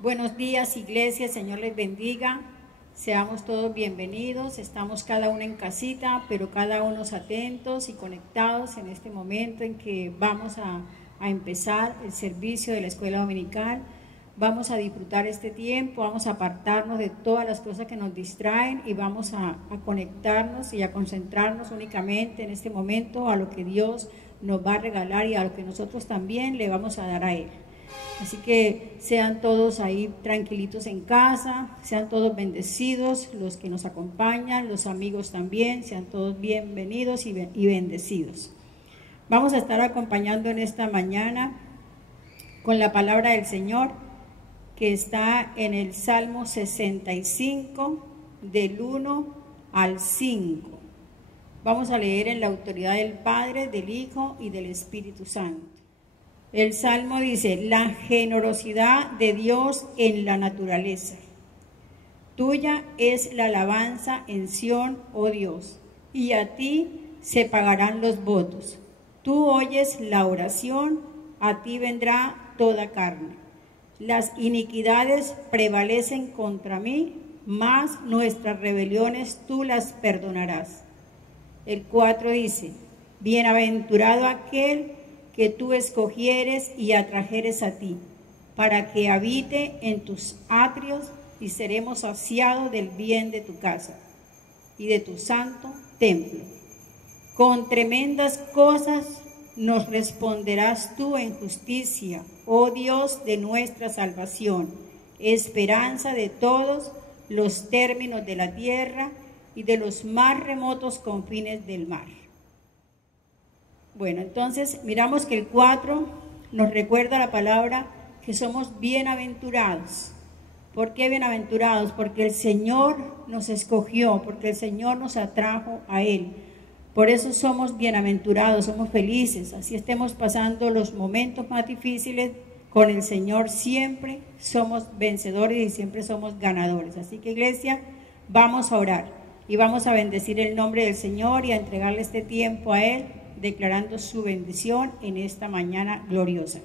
Buenos días, iglesia, Señor les bendiga, seamos todos bienvenidos, estamos cada uno en casita, pero cada uno atentos y conectados en este momento en que vamos a empezar el servicio de la escuela dominical. Vamos a disfrutar este tiempo, vamos a apartarnos de todas las cosas que nos distraen y vamos a conectarnos y a concentrarnos únicamente en este momento a lo que Dios nos va a regalar y a lo que nosotros también le vamos a dar a Él. Así que sean todos ahí tranquilitos en casa, sean todos bendecidos, los que nos acompañan, los amigos también, sean todos bienvenidos y bendecidos. Vamos a estar acompañando en esta mañana con la palabra del Señor, que está en el Salmo 65, del 1 al 5. Vamos a leer en la autoridad del Padre, del Hijo y del Espíritu Santo. El Salmo dice: la generosidad de Dios en la naturaleza. Tuya es la alabanza en Sión, oh Dios, y a ti se pagarán los votos. Tú oyes la oración, a ti vendrá toda carne. Las iniquidades prevalecen contra mí, mas nuestras rebeliones tú las perdonarás. El 4 dice: bienaventurado aquel que tú escogieres y atrajeres a ti, para que habite en tus atrios, y seremos saciados del bien de tu casa y de tu santo templo. Con tremendas cosas nos responderás tú en justicia, oh Dios de nuestra salvación, esperanza de todos los términos de la tierra y de los más remotos confines del mar. Bueno, entonces miramos que el 4 nos recuerda la palabra que somos bienaventurados. ¿Por qué bienaventurados? Porque el Señor nos escogió, porque el Señor nos atrajo a Él. Por eso somos bienaventurados, somos felices. Así estemos pasando los momentos más difíciles, con el Señor siempre somos vencedores y siempre somos ganadores. Así que, iglesia, vamos a orar y vamos a bendecir el nombre del Señor y a entregarle este tiempo a Él, declarando su bendición en esta mañana gloriosa.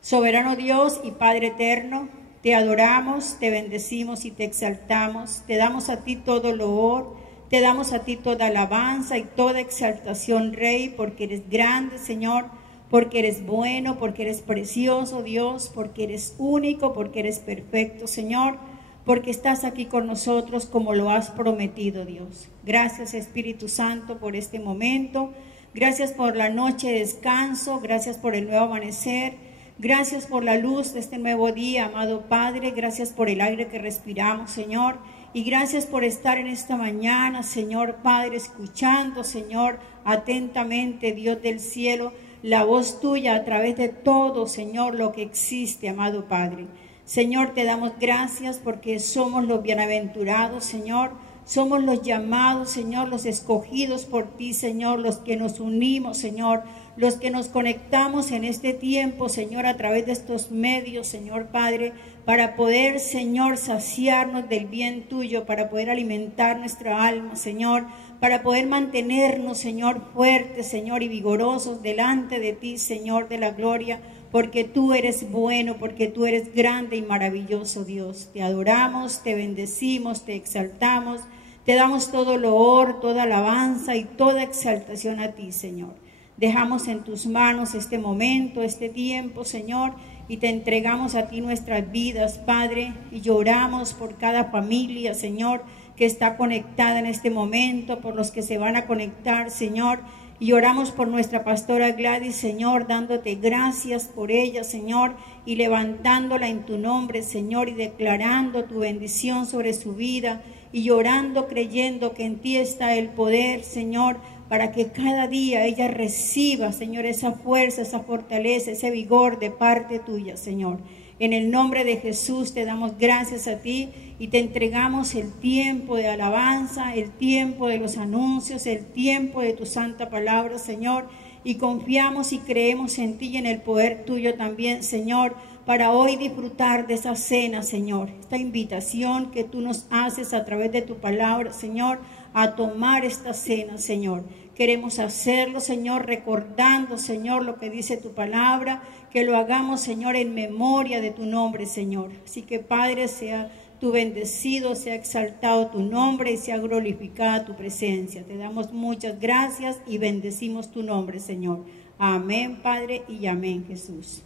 Soberano Dios y Padre eterno, te adoramos, te bendecimos y te exaltamos, te damos a ti todo loor, te damos a ti toda alabanza y toda exaltación, Rey, porque eres grande, Señor, porque eres bueno, porque eres precioso, Dios, porque eres único, porque eres perfecto, Señor, porque estás aquí con nosotros como lo has prometido, Dios. Gracias, Espíritu Santo, por este momento. Gracias por la noche de descanso. Gracias por el nuevo amanecer. Gracias por la luz de este nuevo día, amado Padre. Gracias por el aire que respiramos, Señor. Y gracias por estar en esta mañana, Señor Padre, escuchando, Señor, atentamente, Dios del cielo, la voz tuya a través de todo, Señor, lo que existe, amado Padre. Señor, te damos gracias porque somos los bienaventurados, Señor. Somos los llamados, Señor, los escogidos por ti, Señor, los que nos unimos, Señor, los que nos conectamos en este tiempo, Señor, a través de estos medios, Señor Padre, para poder, Señor, saciarnos del bien tuyo, para poder alimentar nuestra alma, Señor, para poder mantenernos, Señor, fuertes, Señor, y vigorosos delante de ti, Señor de la gloria, porque tú eres bueno, porque tú eres grande y maravilloso, Dios. Te adoramos, te bendecimos, te exaltamos, te damos todo loor, toda alabanza y toda exaltación a ti, Señor. Dejamos en tus manos este momento, este tiempo, Señor, y te entregamos a ti nuestras vidas, Padre, y lloramos por cada familia, Señor, que está conectada en este momento, por los que se van a conectar, Señor, y oramos por nuestra pastora Gladys, Señor, dándote gracias por ella, Señor, y levantándola en tu nombre, Señor, y declarando tu bendición sobre su vida, y llorando, creyendo que en ti está el poder, Señor, para que cada día ella reciba, Señor, esa fuerza, esa fortaleza, ese vigor de parte tuya, Señor. En el nombre de Jesús te damos gracias a ti y te entregamos el tiempo de alabanza, el tiempo de los anuncios, el tiempo de tu santa palabra, Señor, y confiamos y creemos en ti y en el poder tuyo también, Señor, para hoy disfrutar de esa cena, Señor, esta invitación que tú nos haces a través de tu palabra, Señor, a tomar esta cena, Señor. Queremos hacerlo, Señor, recordando, Señor, lo que dice tu palabra, que lo hagamos, Señor, en memoria de tu nombre, Señor. Así que, Padre, sea tu bendecido, sea exaltado tu nombre y sea glorificada tu presencia. Te damos muchas gracias y bendecimos tu nombre, Señor. Amén, Padre, y amén, Jesús.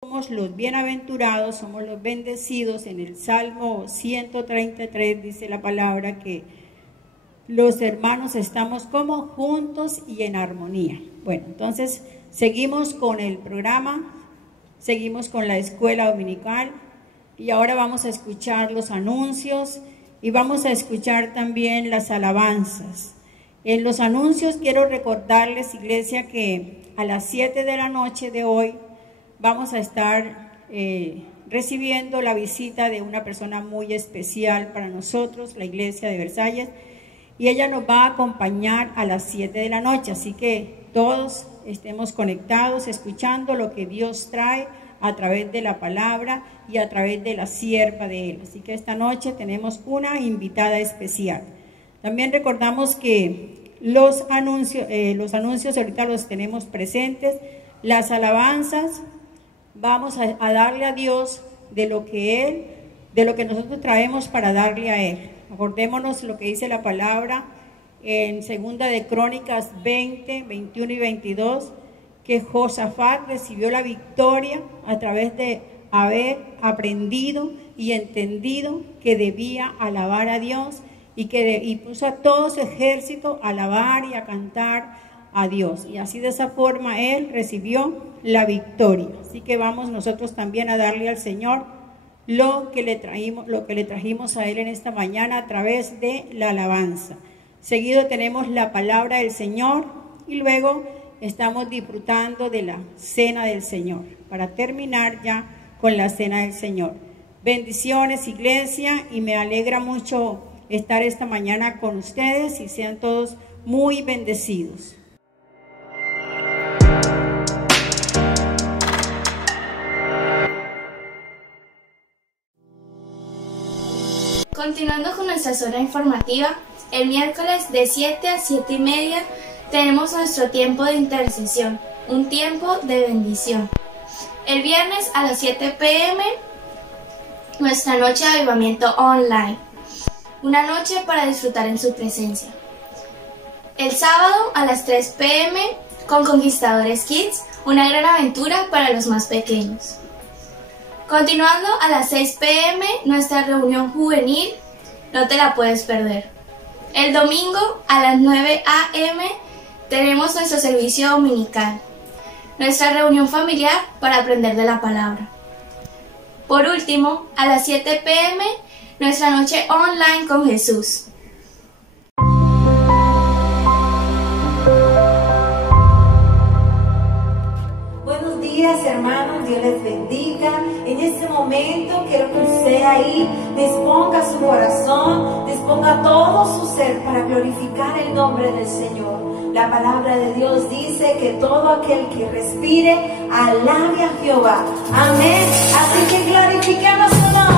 Somos los bienaventurados, somos los bendecidos. En el Salmo 133 dice la palabra que los hermanos estamos como juntos y en armonía. Bueno, entonces seguimos con el programa, seguimos con la escuela dominical y ahora vamos a escuchar los anuncios y vamos a escuchar también las alabanzas. En los anuncios quiero recordarles, iglesia, que a las 7 de la noche de hoy vamos a estar recibiendo la visita de una persona muy especial para nosotros, la iglesia de Versalles, y ella nos va a acompañar a las 7 de la noche, así que todos estemos conectados, escuchando lo que Dios trae a través de la palabra y a través de la sierva de Él. Así que esta noche tenemos una invitada especial. También recordamos que los anuncios ahorita los tenemos presentes, las alabanzas, vamos a darle a Dios de lo que nosotros traemos para darle a Él. Acordémonos lo que dice la palabra en 2 de Crónicas 20, 21 y 22, que Josafat recibió la victoria a través de haber aprendido y entendido que debía alabar a Dios y puso a todo su ejército a alabar y a cantar a Dios. Y así de esa forma él recibió la victoria. Así que vamos nosotros también a darle al Señor lo que le trajimos a Él en esta mañana a través de la alabanza. Seguido tenemos la palabra del Señor y luego estamos disfrutando de la cena del Señor, para terminar ya con la cena del Señor. Bendiciones, iglesia, y me alegra mucho estar esta mañana con ustedes y sean todos muy bendecidos. Continuando con nuestra zona informativa, el miércoles de 7 a 7 y media tenemos nuestro tiempo de intercesión, un tiempo de bendición. El viernes a las 7 p.m. nuestra noche de avivamiento online, una noche para disfrutar en su presencia. El sábado a las 3 p.m. con Conquistadores Kids, una gran aventura para los más pequeños. Continuando a las 6 p.m. nuestra reunión juvenil, no te la puedes perder. El domingo a las 9 a.m. tenemos nuestro servicio dominical, nuestra reunión familiar para aprender de la palabra. Por último, a las 7 p.m. nuestra noche online con Jesús. Buenos días, hermanos, Dios les bendiga. En este momento quiero que usted ahí disponga su corazón, disponga todo su ser para glorificar el nombre del Señor. La palabra de Dios dice que todo aquel que respire alabe a Jehová. Amén. Así que glorifiquemos su nombre.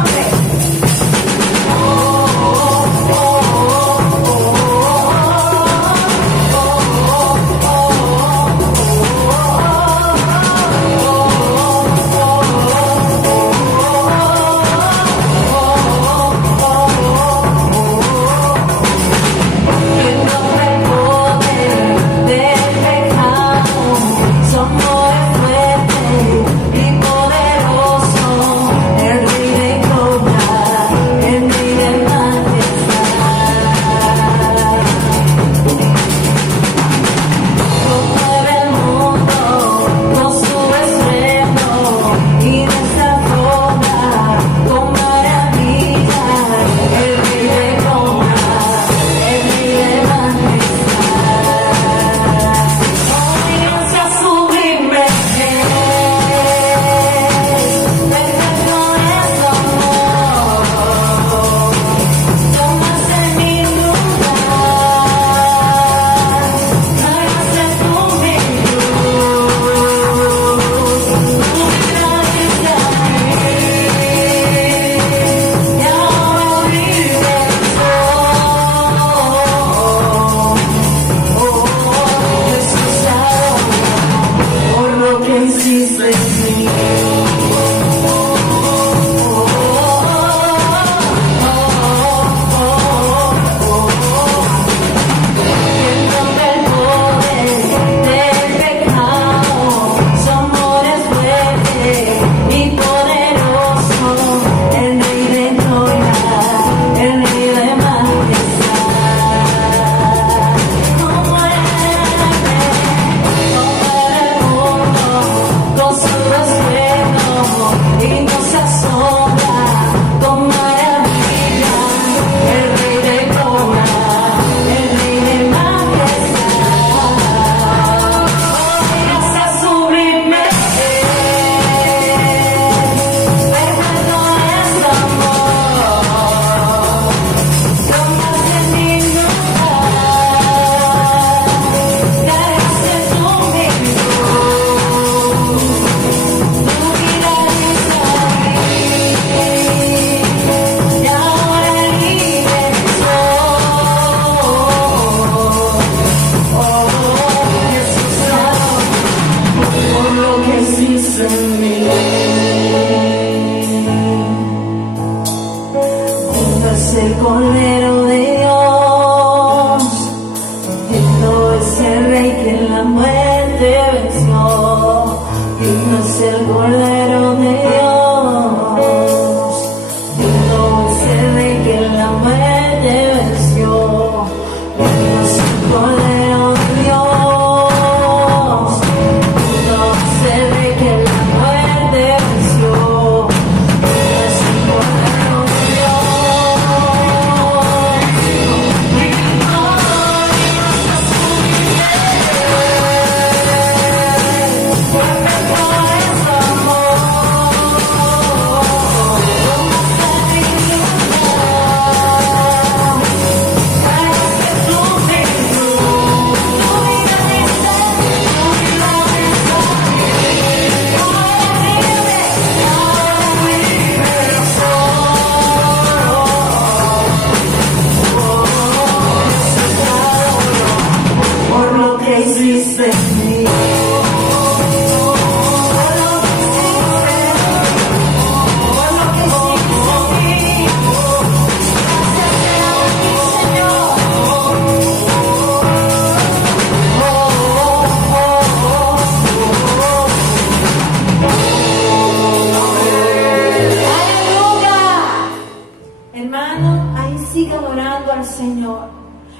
Señor.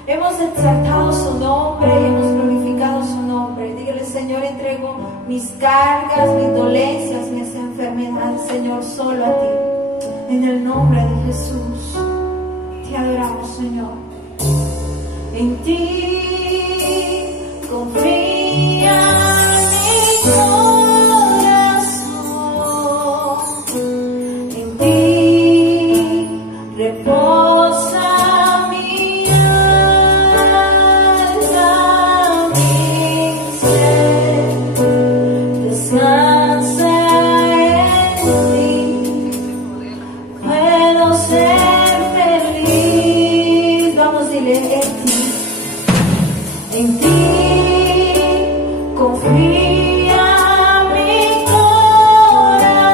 Hemos exaltado su nombre y hemos glorificado su nombre. Dígale, Señor, entrego mis cargas, mis dolencias, mis enfermedades, Señor, solo a ti. En el nombre de Jesús, te adoramos, Señor. En ti confía mi corazón, en ti reposa mi alma, mi ser descansa en ti. Puedo ser feliz, vamos, dile, en ti confía mi corazón,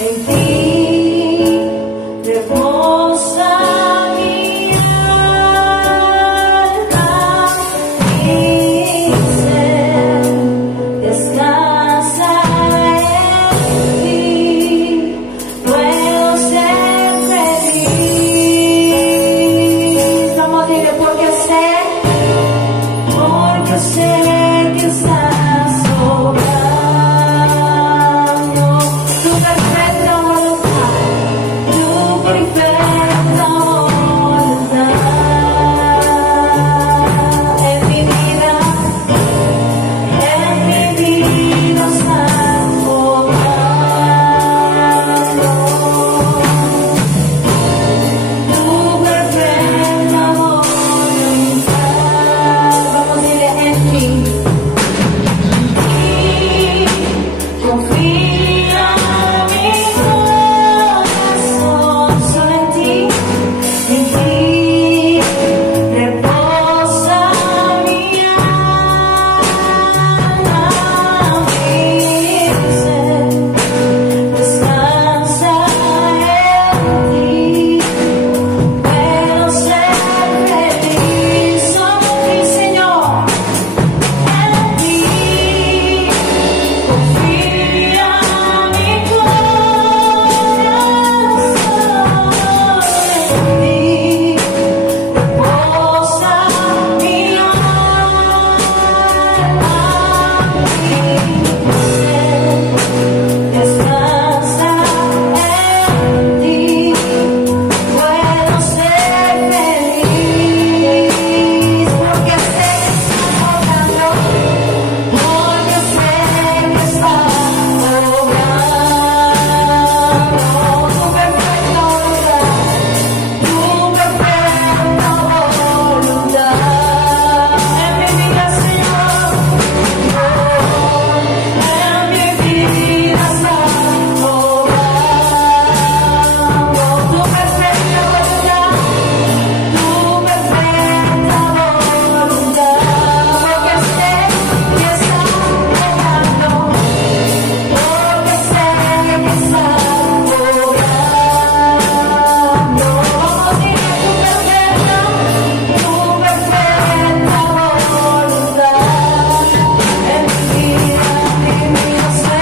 en ti reposa mi alma, mi ser descansa en ti. Puedo ser feliz, vamos a decirle, porque sé que estás obrando tu perfecta voluntad, tu perfecta voluntad en mi vida estás obrando tu perfecta voluntad. Vamos a decirle, en ti confía mi corazón, solo en ti reposa mi alma, mi ser descansa en ti. Puedo ser feliz solo en ti, Señor. En ti confía mi corazón, en ti reposa mi alma, mi ser descansa en ti. Puedo ser feliz porque sé que estás obrando, porque sé que estás obrando tu perfecta voluntad en mi vida, Señor. En mi vida estás obrando tu perfecta voluntad, porque sé que estás obrando, porque sé que estás obrando. Vamos a decir tu perfecta voluntad en mi vida, Señor.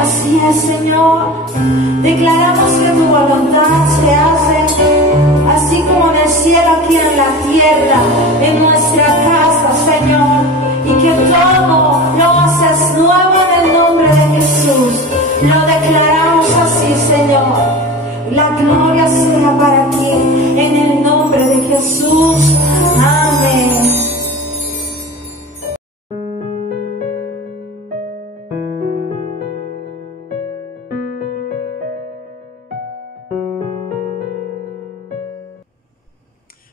Así es, Señor. Declaramos que tu voluntad se hace así como en el cielo, aquí en la tierra, en nuestra casa, Señor. Y que todo lo haces nuevo en el nombre de Jesús. Lo declaramos así, Señor. La gloria sea para ti, en el nombre de Jesús. Amén.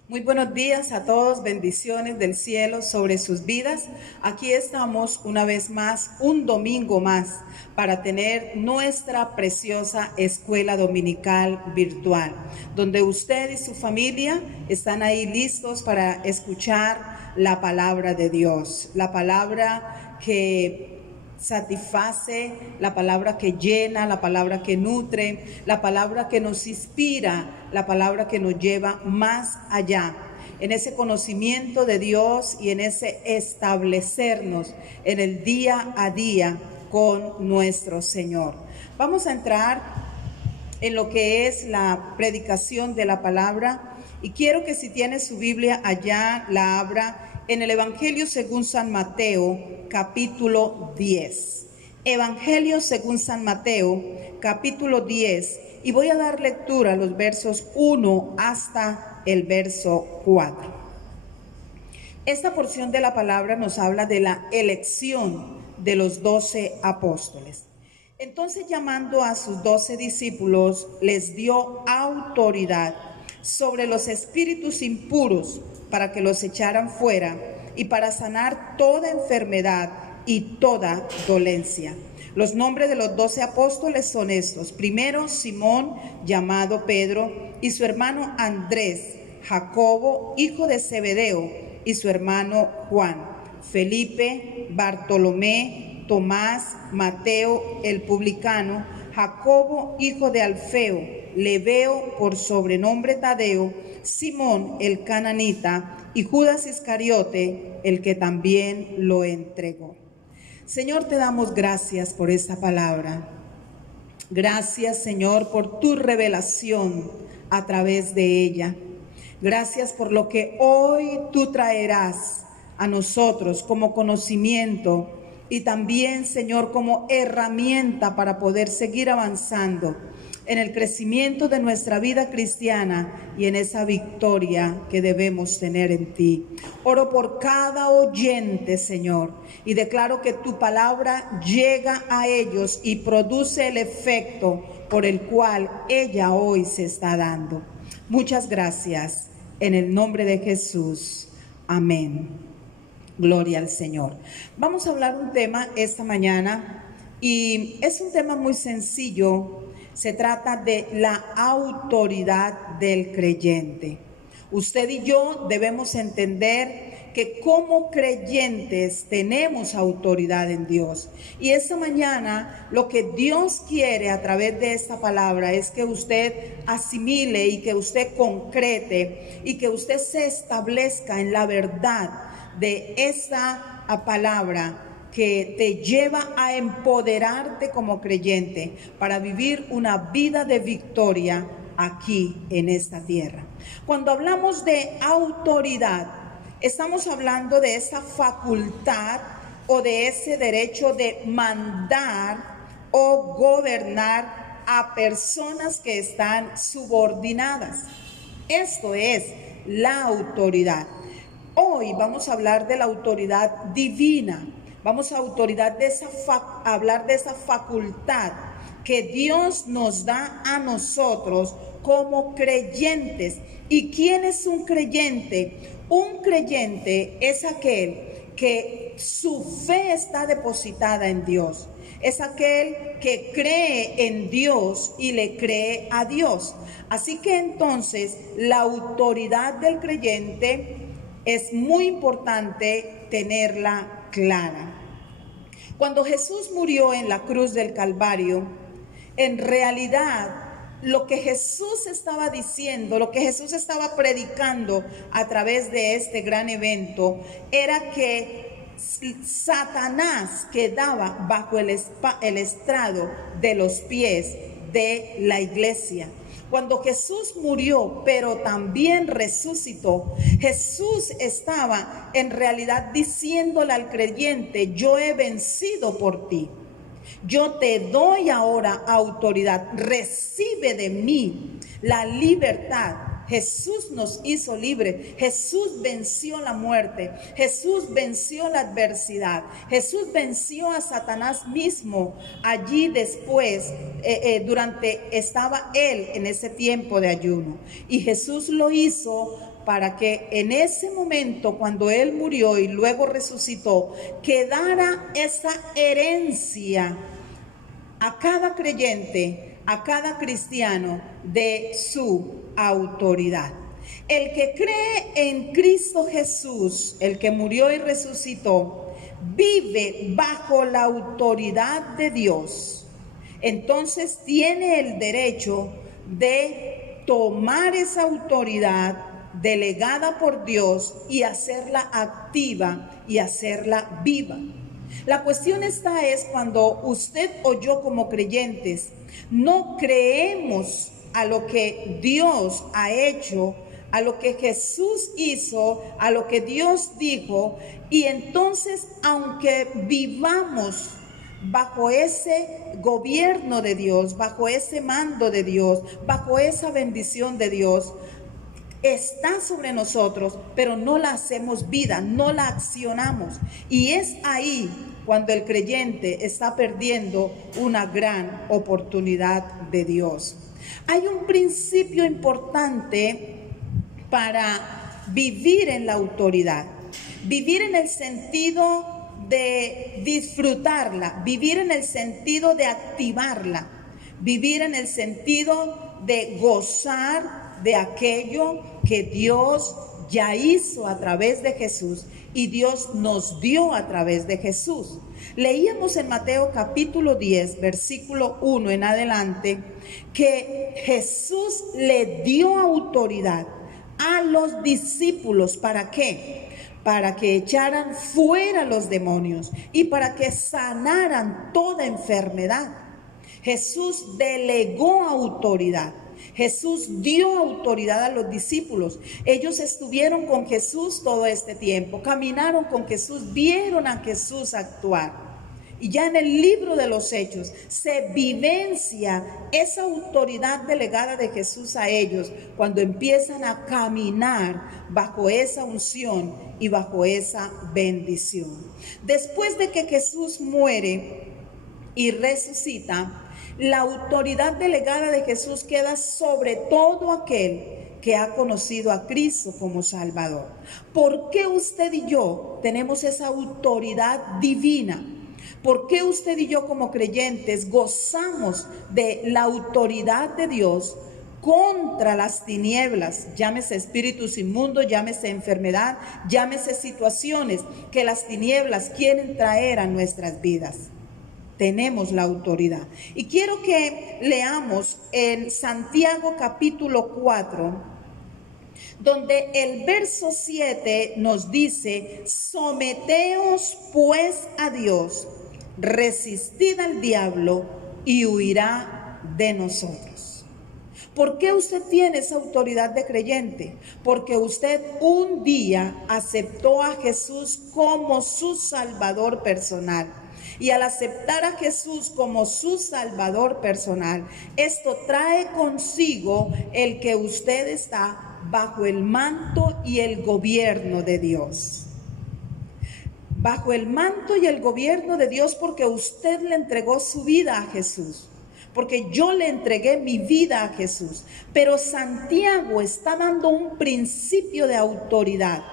Muy buenos días a todos, bendiciones del cielo sobre sus vidas. Aquí estamos una vez más, un domingo más, para tener nuestra preciosa escuela dominical virtual, donde usted y su familia están ahí listos para escuchar la palabra de Dios, la palabra que satisface, la palabra que llena, la palabra que nutre, la palabra que nos inspira, la palabra que nos lleva más allá, en ese conocimiento de Dios y en ese establecernos en el día a día con nuestro Señor. Vamos a entrar en lo que es la predicación de la palabra y quiero que si tiene su Biblia allá la abra en el Evangelio según San Mateo, capítulo 10. Evangelio según San Mateo, capítulo 10, y voy a dar lectura a los versos 1 hasta el verso 4. Esta porción de la palabra nos habla de la elección de los 12 apóstoles. Entonces, llamando a sus 12 discípulos, les dio autoridad sobre los espíritus impuros para que los echaran fuera y para sanar toda enfermedad y toda dolencia. Los nombres de los 12 apóstoles son estos: primero, Simón, llamado Pedro, y su hermano Andrés; Jacobo, hijo de Zebedeo, y su hermano Juan; Felipe, Bartolomé, Tomás, Mateo el publicano, Jacobo, hijo de Alfeo, Lebeo, por sobrenombre Tadeo, Simón el cananita, y Judas Iscariote, el que también lo entregó. Señor, te damos gracias por esta palabra. Gracias, Señor, por tu revelación a través de ella. Gracias por lo que hoy tú traerás a nosotros como conocimiento y también, Señor, como herramienta para poder seguir avanzando en el crecimiento de nuestra vida cristiana y en esa victoria que debemos tener en ti. Oro por cada oyente, Señor, y declaro que tu palabra llega a ellos y produce el efecto por el cual ella hoy se está dando. Muchas gracias, en el nombre de Jesús. Amén. Gloria al Señor. Vamos a hablar un tema esta mañana y es un tema muy sencillo. Se trata de la autoridad del creyente. Usted y yo debemos entender que como creyentes tenemos autoridad en Dios. Y esta mañana lo que Dios quiere a través de esta palabra es que usted asimile y que usted concrete y que usted se establezca en la verdad de esta palabra que te lleva a empoderarte como creyente para vivir una vida de victoria aquí en esta tierra. Cuando hablamos de autoridad, estamos hablando de esa facultad o de ese derecho de mandar o gobernar a personas que están subordinadas. Esto es la autoridad. Hoy vamos a hablar de la autoridad divina. Vamos a hablar de esa facultad que Dios nos da a nosotros como creyentes. ¿Y quién es un creyente? Un creyente es aquel que su fe está depositada en Dios. Es aquel que cree en Dios y le cree a Dios. Así que entonces la autoridad del creyente es muy importante tenerla clara. Cuando Jesús murió en la cruz del Calvario, en realidad lo que Jesús estaba diciendo, lo que Jesús estaba predicando a través de este gran evento, era que Satanás quedaba bajo el estrado de los pies de la iglesia. Cuando Jesús murió, pero también resucitó, Jesús estaba en realidad diciéndole al creyente: yo he vencido por ti. Yo te doy ahora autoridad. Recibe de mí la libertad. Jesús nos hizo libre. Jesús venció la muerte. Jesús venció la adversidad. Jesús venció a Satanás mismo. Allí después, estaba él en ese tiempo de ayuno. Y Jesús lo hizo para que en ese momento, cuando él murió y luego resucitó, quedara esa herencia a cada creyente, a cada cristiano, de su autoridad. El que cree en Cristo Jesús, el que murió y resucitó, vive bajo la autoridad de Dios, entonces tiene el derecho de tomar esa autoridad delegada por Dios y hacerla activa y hacerla viva. La cuestión es cuando usted o yo como creyentes no creemos a lo que Dios ha hecho, a lo que Jesús hizo, a lo que Dios dijo, y entonces aunque vivamos bajo ese gobierno de Dios, bajo ese mando de Dios, bajo esa bendición de Dios, está sobre nosotros, pero no la hacemos vida, no la accionamos. Y es ahí cuando el creyente está perdiendo una gran oportunidad de Dios. Hay un principio importante para vivir en la autoridad. Vivir en el sentido de disfrutarla, vivir en el sentido de activarla, vivir en el sentido de gozar de aquello que Dios ya hizo a través de Jesús y Dios nos dio a través de Jesús. Leíamos en Mateo capítulo 10, versículo 1 en adelante, que Jesús le dio autoridad a los discípulos. ¿Para qué? Para que echaran fuera los demonios y para que sanaran toda enfermedad. Jesús delegó autoridad. Jesús dio autoridad a los discípulos. Ellos estuvieron con Jesús todo este tiempo, caminaron con Jesús, vieron a Jesús actuar. Y ya en el libro de los Hechos se vivencia esa autoridad delegada de Jesús a ellos cuando empiezan a caminar bajo esa unción y bajo esa bendición. Después de que Jesús muere y resucita, la autoridad delegada de Jesús queda sobre todo aquel que ha conocido a Cristo como Salvador. ¿Por qué usted y yo tenemos esa autoridad divina? ¿Por qué usted y yo como creyentes gozamos de la autoridad de Dios contra las tinieblas? Llámese espíritus inmundos, llámese enfermedad, llámese situaciones que las tinieblas quieren traer a nuestras vidas. Tenemos la autoridad. Y quiero que leamos en Santiago capítulo 4, donde el verso 7 nos dice: someteos pues a Dios, resistid al diablo y huirá de nosotros. ¿Por qué usted tiene esa autoridad de creyente? Porque usted un día aceptó a Jesús como su Salvador personal. Y al aceptar a Jesús como su Salvador personal, esto trae consigo el que usted está bajo el manto y el gobierno de Dios. Bajo el manto y el gobierno de Dios porque usted le entregó su vida a Jesús. Porque yo le entregué mi vida a Jesús. Pero Santiago está dando un principio de autoridad.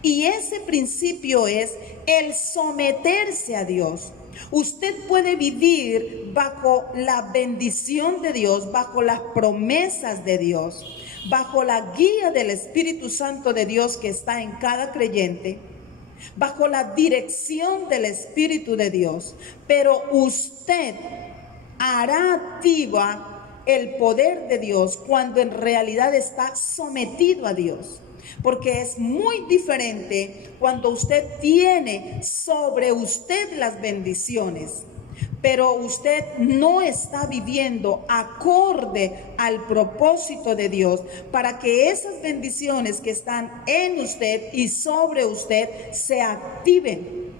Y ese principio es el someterse a Dios. Usted puede vivir bajo la bendición de Dios, bajo las promesas de Dios, bajo la guía del Espíritu Santo de Dios que está en cada creyente, bajo la dirección del Espíritu de Dios, pero usted hará activa el poder de Dios cuando en realidad está sometido a Dios. Porque es muy diferente cuando usted tiene sobre usted las bendiciones, pero usted no está viviendo acorde al propósito de Dios para que esas bendiciones que están en usted y sobre usted se activen.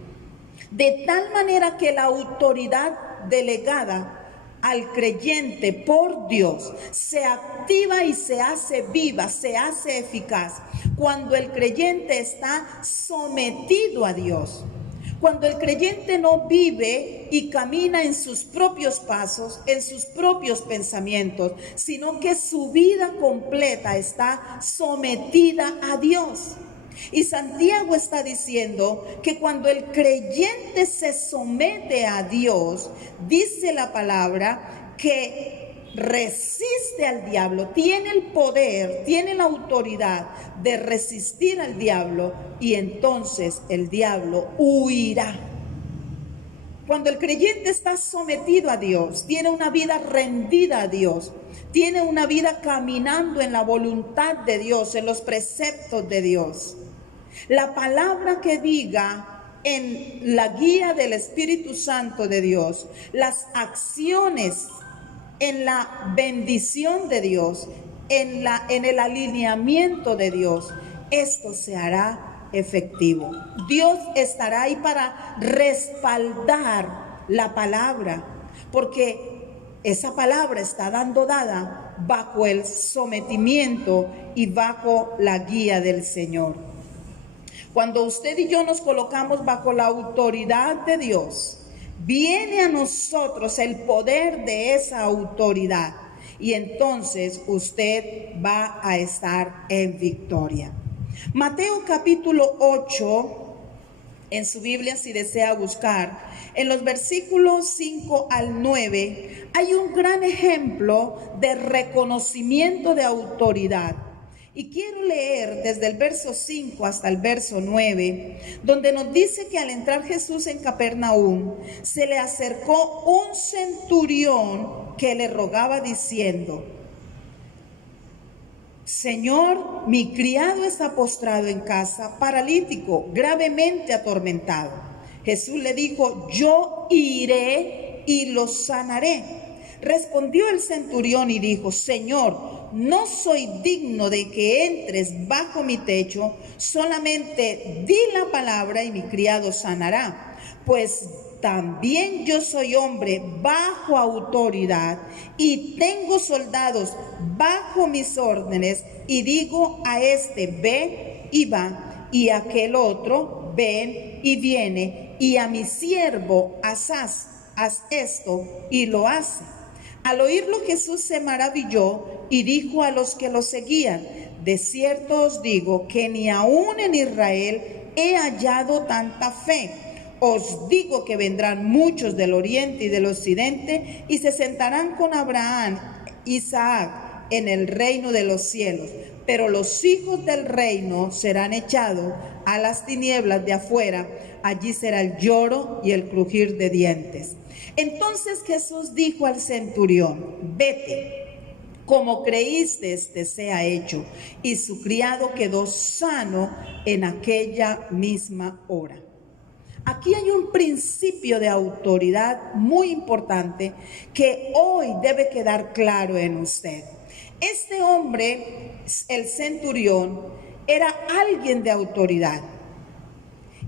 De tal manera que la autoridad delegada al creyente por Dios se activa y se hace viva, se hace eficaz cuando el creyente está sometido a Dios. Cuando el creyente no vive y camina en sus propios pasos, en sus propios pensamientos, sino que su vida completa está sometida a Dios. Y Santiago está diciendo que cuando el creyente se somete a Dios, dice la palabra que resiste al diablo, tiene el poder, tiene la autoridad de resistir al diablo y entonces el diablo huirá. Cuando el creyente está sometido a Dios, tiene una vida rendida a Dios, tiene una vida caminando en la voluntad de Dios, en los preceptos de Dios. La palabra que diga en la guía del Espíritu Santo de Dios, las acciones en la bendición de Dios, en el alineamiento de Dios, esto se hará efectivo. Dios estará ahí para respaldar la palabra, porque esa palabra está dada bajo el sometimiento y bajo la guía del Señor. Cuando usted y yo nos colocamos bajo la autoridad de Dios, viene a nosotros el poder de esa autoridad y entonces usted va a estar en victoria. Mateo capítulo 8, en su Biblia si desea buscar, en los versículos 5 al 9, hay un gran ejemplo de reconocimiento de autoridad. Y quiero leer desde el verso 5 hasta el verso 9, donde nos dice que al entrar Jesús en Capernaum, se le acercó un centurión que le rogaba diciendo: Señor, mi criado está postrado en casa, paralítico, gravemente atormentado. Jesús le dijo: yo iré y lo sanaré. Respondió el centurión y dijo: Señor, no soy digno de que entres bajo mi techo, solamente di la palabra y mi criado sanará. Pues también yo soy hombre bajo autoridad y tengo soldados bajo mis órdenes, y digo a este: ve y va, y a aquel otro: ven y viene, y a mi siervo: haz esto, y lo hace. Al oírlo Jesús se maravilló y dijo a los que lo seguían: de cierto os digo que ni aun en Israel he hallado tanta fe. Os digo que vendrán muchos del oriente y del occidente y se sentarán con Abraham, Isaac, en el reino de los cielos. Pero los hijos del reino serán echados a las tinieblas de afuera. Allí será el lloro y el crujir de dientes. Entonces Jesús dijo al centurión: vete, como creíste te sea hecho. Y su criado quedó sano en aquella misma hora. Aquí hay un principio de autoridad muy importante que hoy debe quedar claro en usted. Este hombre, el centurión, era alguien de autoridad.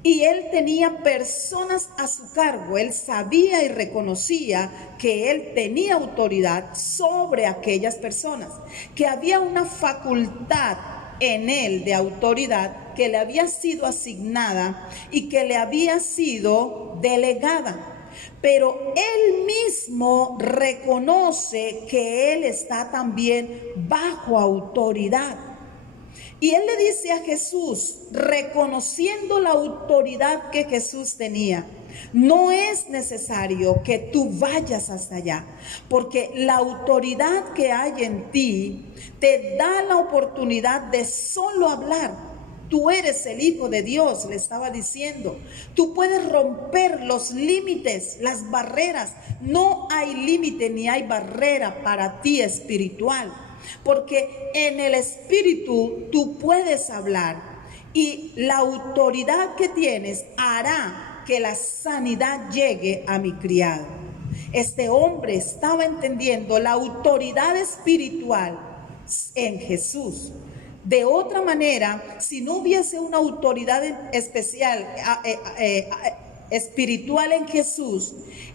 Y él tenía personas a su cargo. Él sabía y reconocía que él tenía autoridad sobre aquellas personas, que había una facultad en él de autoridad que le había sido asignada y que le había sido delegada. Pero él mismo reconoce que él está también bajo autoridad. Y él le dice a Jesús, reconociendo la autoridad que Jesús tenía: no es necesario que tú vayas hasta allá, porque la autoridad que hay en ti te da la oportunidad de solo hablar. Tú eres el Hijo de Dios, le estaba diciendo. Tú puedes romper los límites, las barreras. No hay límite ni hay barrera para ti espiritual. Porque en el Espíritu tú puedes hablar y la autoridad que tienes hará que la sanidad llegue a mi criado. Este hombre estaba entendiendo la autoridad espiritual en Jesús. De otra manera, si no hubiese una autoridad especial, espiritual en Jesús,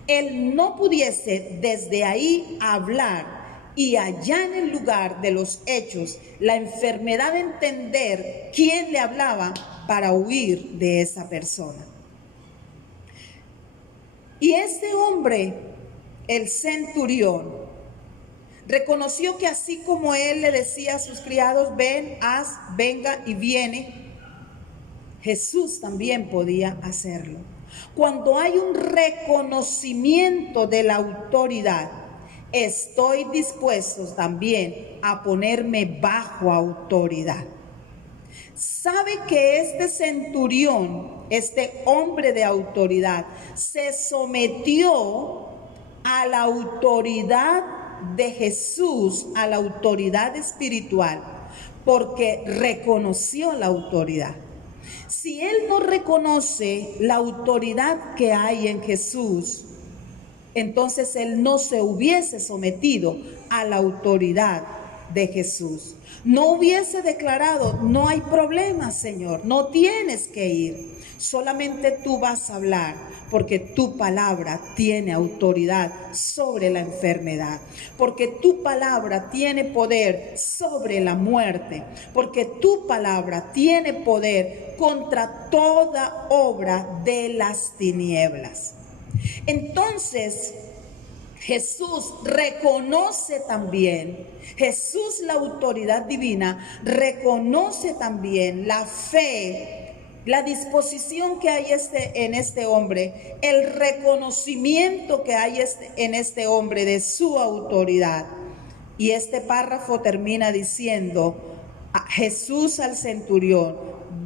él no pudiese desde ahí hablar. Y allá en el lugar de los hechos, la enfermedad entender quién le hablaba para huir de esa persona. Y este hombre, el centurión, reconoció que así como él le decía a sus criados: ven, haz, venga y viene, Jesús también podía hacerlo. Cuando hay un reconocimiento de la autoridad, estoy dispuesto también a ponerme bajo autoridad. Sabe que este centurión este hombre de autoridad, se sometió a la autoridad de Jesús, a la autoridad espiritual, porque reconoció la autoridad. Si él no reconoce la autoridad que hay en Jesús, entonces él no se hubiese sometido a la autoridad de Jesús. No hubiese declarado: no hay problema, Señor, no tienes que ir, solamente tú vas a hablar, porque tu palabra tiene autoridad sobre la enfermedad, porque tu palabra tiene poder sobre la muerte, porque tu palabra tiene poder contra toda obra de las tinieblas. Entonces, Jesús reconoce también, Jesús, la autoridad divina, reconoce también la fe, la disposición que hay en este hombre, el reconocimiento que hay en este hombre de su autoridad. Y este párrafo termina diciendo a Jesús al centurión: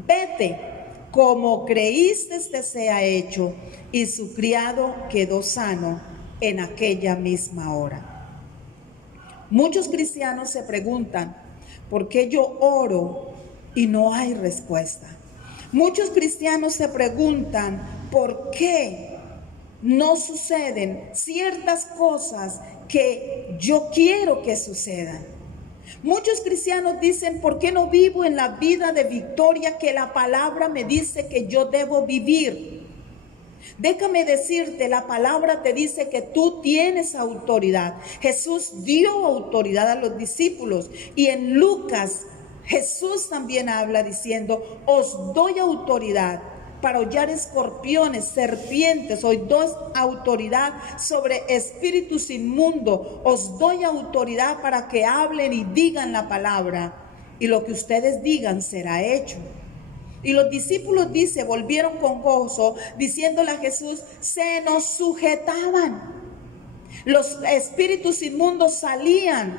vete, como creíste te sea hecho. Y su criado quedó sano en aquella misma hora. Muchos cristianos se preguntan: ¿por qué yo oro y no hay respuesta? Muchos cristianos se preguntan: ¿por qué no suceden ciertas cosas que yo quiero que sucedan? Muchos cristianos dicen: ¿por qué no vivo en la vida de victoria que la palabra me dice que yo debo vivir? Déjame decirte, la palabra te dice que tú tienes autoridad. Jesús dio autoridad a los discípulos, y en Lucas Jesús también habla diciendo: os doy autoridad para hollar escorpiones, serpientes, os doy autoridad sobre espíritus inmundos, os doy autoridad para que hablen y digan la palabra, y lo que ustedes digan será hecho. Y los discípulos, volvieron con gozo, diciéndole a Jesús: se nos sujetaban. Los espíritus inmundos salían,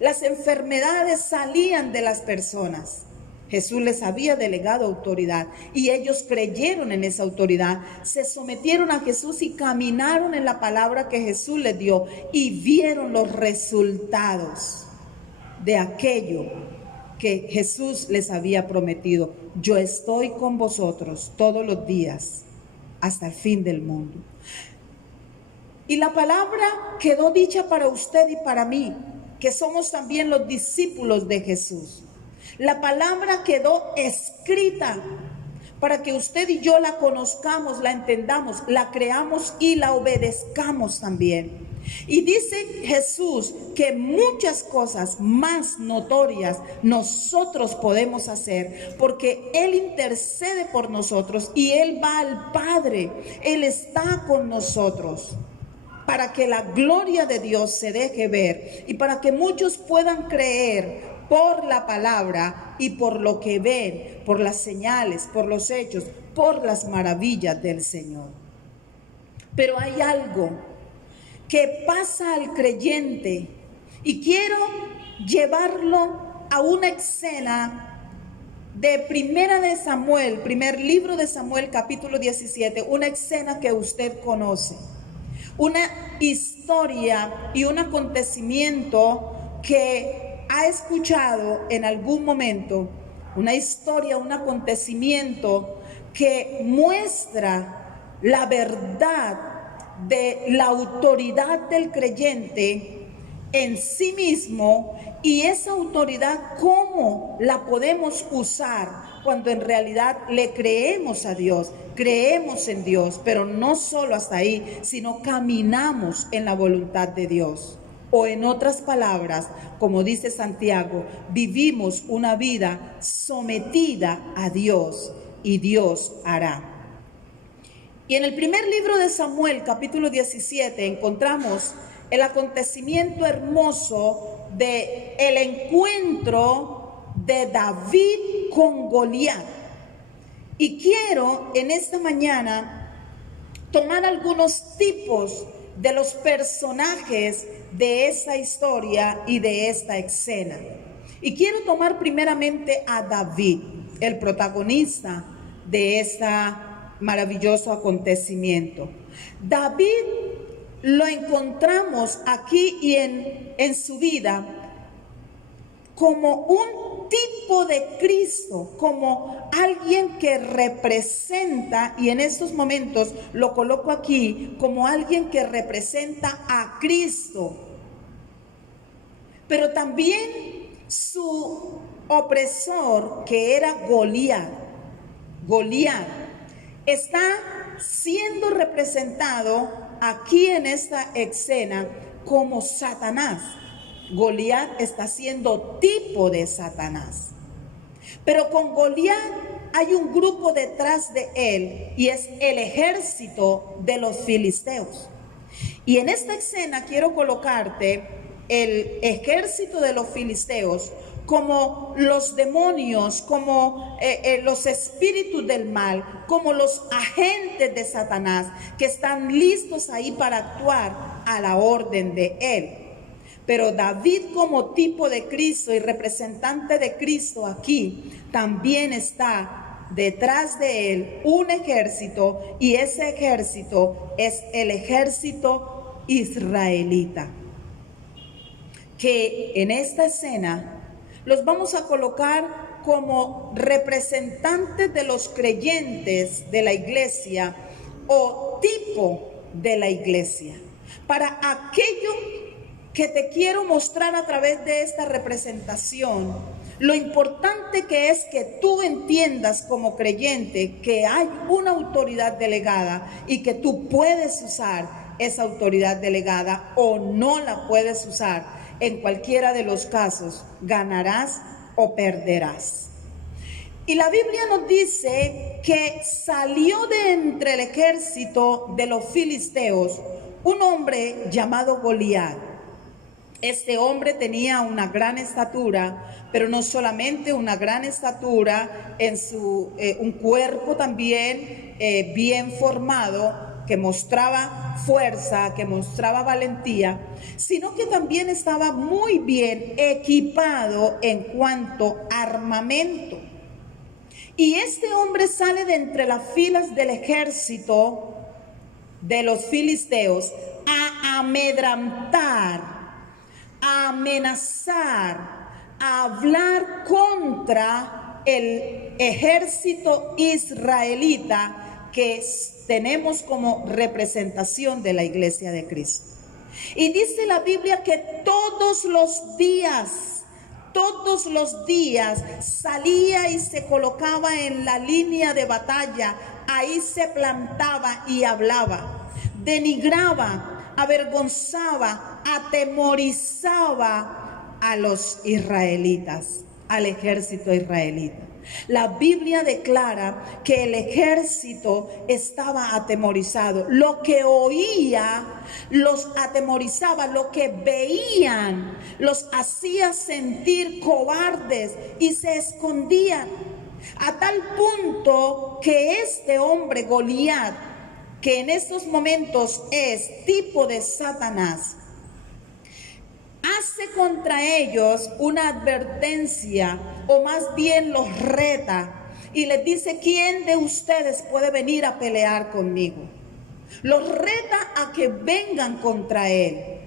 las enfermedades salían de las personas. Jesús les había delegado autoridad y ellos creyeron en esa autoridad, se sometieron a Jesús y caminaron en la palabra que Jesús les dio y vieron los resultados de aquello que Jesús les había prometido: yo estoy con vosotros todos los días hasta el fin del mundo. Y la palabra quedó dicha para usted y para mí, que somos también los discípulos de Jesús. La palabra quedó escrita para que usted y yo la conozcamos, la entendamos, la creamos y la obedezcamos también. Y dice Jesús que muchas cosas más notorias nosotros podemos hacer, porque Él intercede por nosotros y Él va al Padre, Él está con nosotros, para que la gloria de Dios se deje ver y para que muchos puedan creer por la palabra y por lo que ven, por las señales, por los hechos, por las maravillas del Señor. Pero hay algo que pasa al creyente, y quiero llevarlo a una escena de Primera de Samuel, primer libro de Samuel, capítulo 17, una escena que usted conoce, una historia y un acontecimiento que ha escuchado en algún momento, una historia, un acontecimiento que muestra la verdad de la autoridad del creyente en sí mismo, y esa autoridad cómo la podemos usar cuando en realidad le creemos a Dios, creemos en Dios, pero no solo hasta ahí, sino caminamos en la voluntad de Dios. O en otras palabras, como dice Santiago, vivimos una vida sometida a Dios y Dios hará. Y en el primer libro de Samuel, capítulo 17, encontramos el acontecimiento hermoso de el encuentro de David con Goliat. Y quiero en esta mañana tomar algunos tipos de los personajes de esa historia y de esta escena. Y quiero tomar primeramente a David, el protagonista de este maravilloso acontecimiento. David lo encontramos aquí y en su vida como un tipo de Cristo, como alguien que representa, y en estos momentos lo coloco aquí, como alguien que representa a Cristo. Pero también su opresor, que era Goliat, está siendo representado aquí en esta escena como Satanás. Goliat está siendo tipo de Satanás. Pero con Goliat hay un grupo detrás de él y es el ejército de los filisteos. Y en esta escena quiero colocarte el ejército de los filisteos como los demonios, como los espíritus del mal, como los agentes de Satanás que están listos ahí para actuar a la orden de él. Pero David, como tipo de Cristo y representante de Cristo aquí, también está detrás de él un ejército, y ese ejército es el ejército israelita, que en esta escena los vamos a colocar como representantes de los creyentes de la iglesia o tipo de la iglesia. Para aquello que te quiero mostrar a través de esta representación, lo importante que es que tú entiendas como creyente que hay una autoridad delegada y que tú puedes usar esa autoridad delegada o no la puedes usar. En cualquiera de los casos, ganarás o perderás. Y la Biblia nos dice que salió de entre el ejército de los filisteos un hombre llamado Goliat. Este hombre tenía una gran estatura, pero no solamente una gran estatura, un cuerpo también bien formado, que mostraba fuerza, que mostraba valentía, sino que también estaba muy bien equipado en cuanto a armamento. Y este hombre sale de entre las filas del ejército de los filisteos a amedrantar, a amenazar, a hablar contra el ejército israelita que tenemos como representación de la iglesia de Cristo. Y dice la Biblia que todos los días salía y se colocaba en la línea de batalla, ahí se plantaba y hablaba, denigraba, avergonzaba, atemorizaba a los israelitas, al ejército israelita. La Biblia declara que el ejército estaba atemorizado. Lo que oía los atemorizaba, lo que veían los hacía sentir cobardes y se escondían. A tal punto que este hombre Goliat, que en estos momentos es tipo de Satanás, hace contra ellos una advertencia, o más bien los reta y les dice: ¿quién de ustedes puede venir a pelear conmigo? Los reta a que vengan contra él.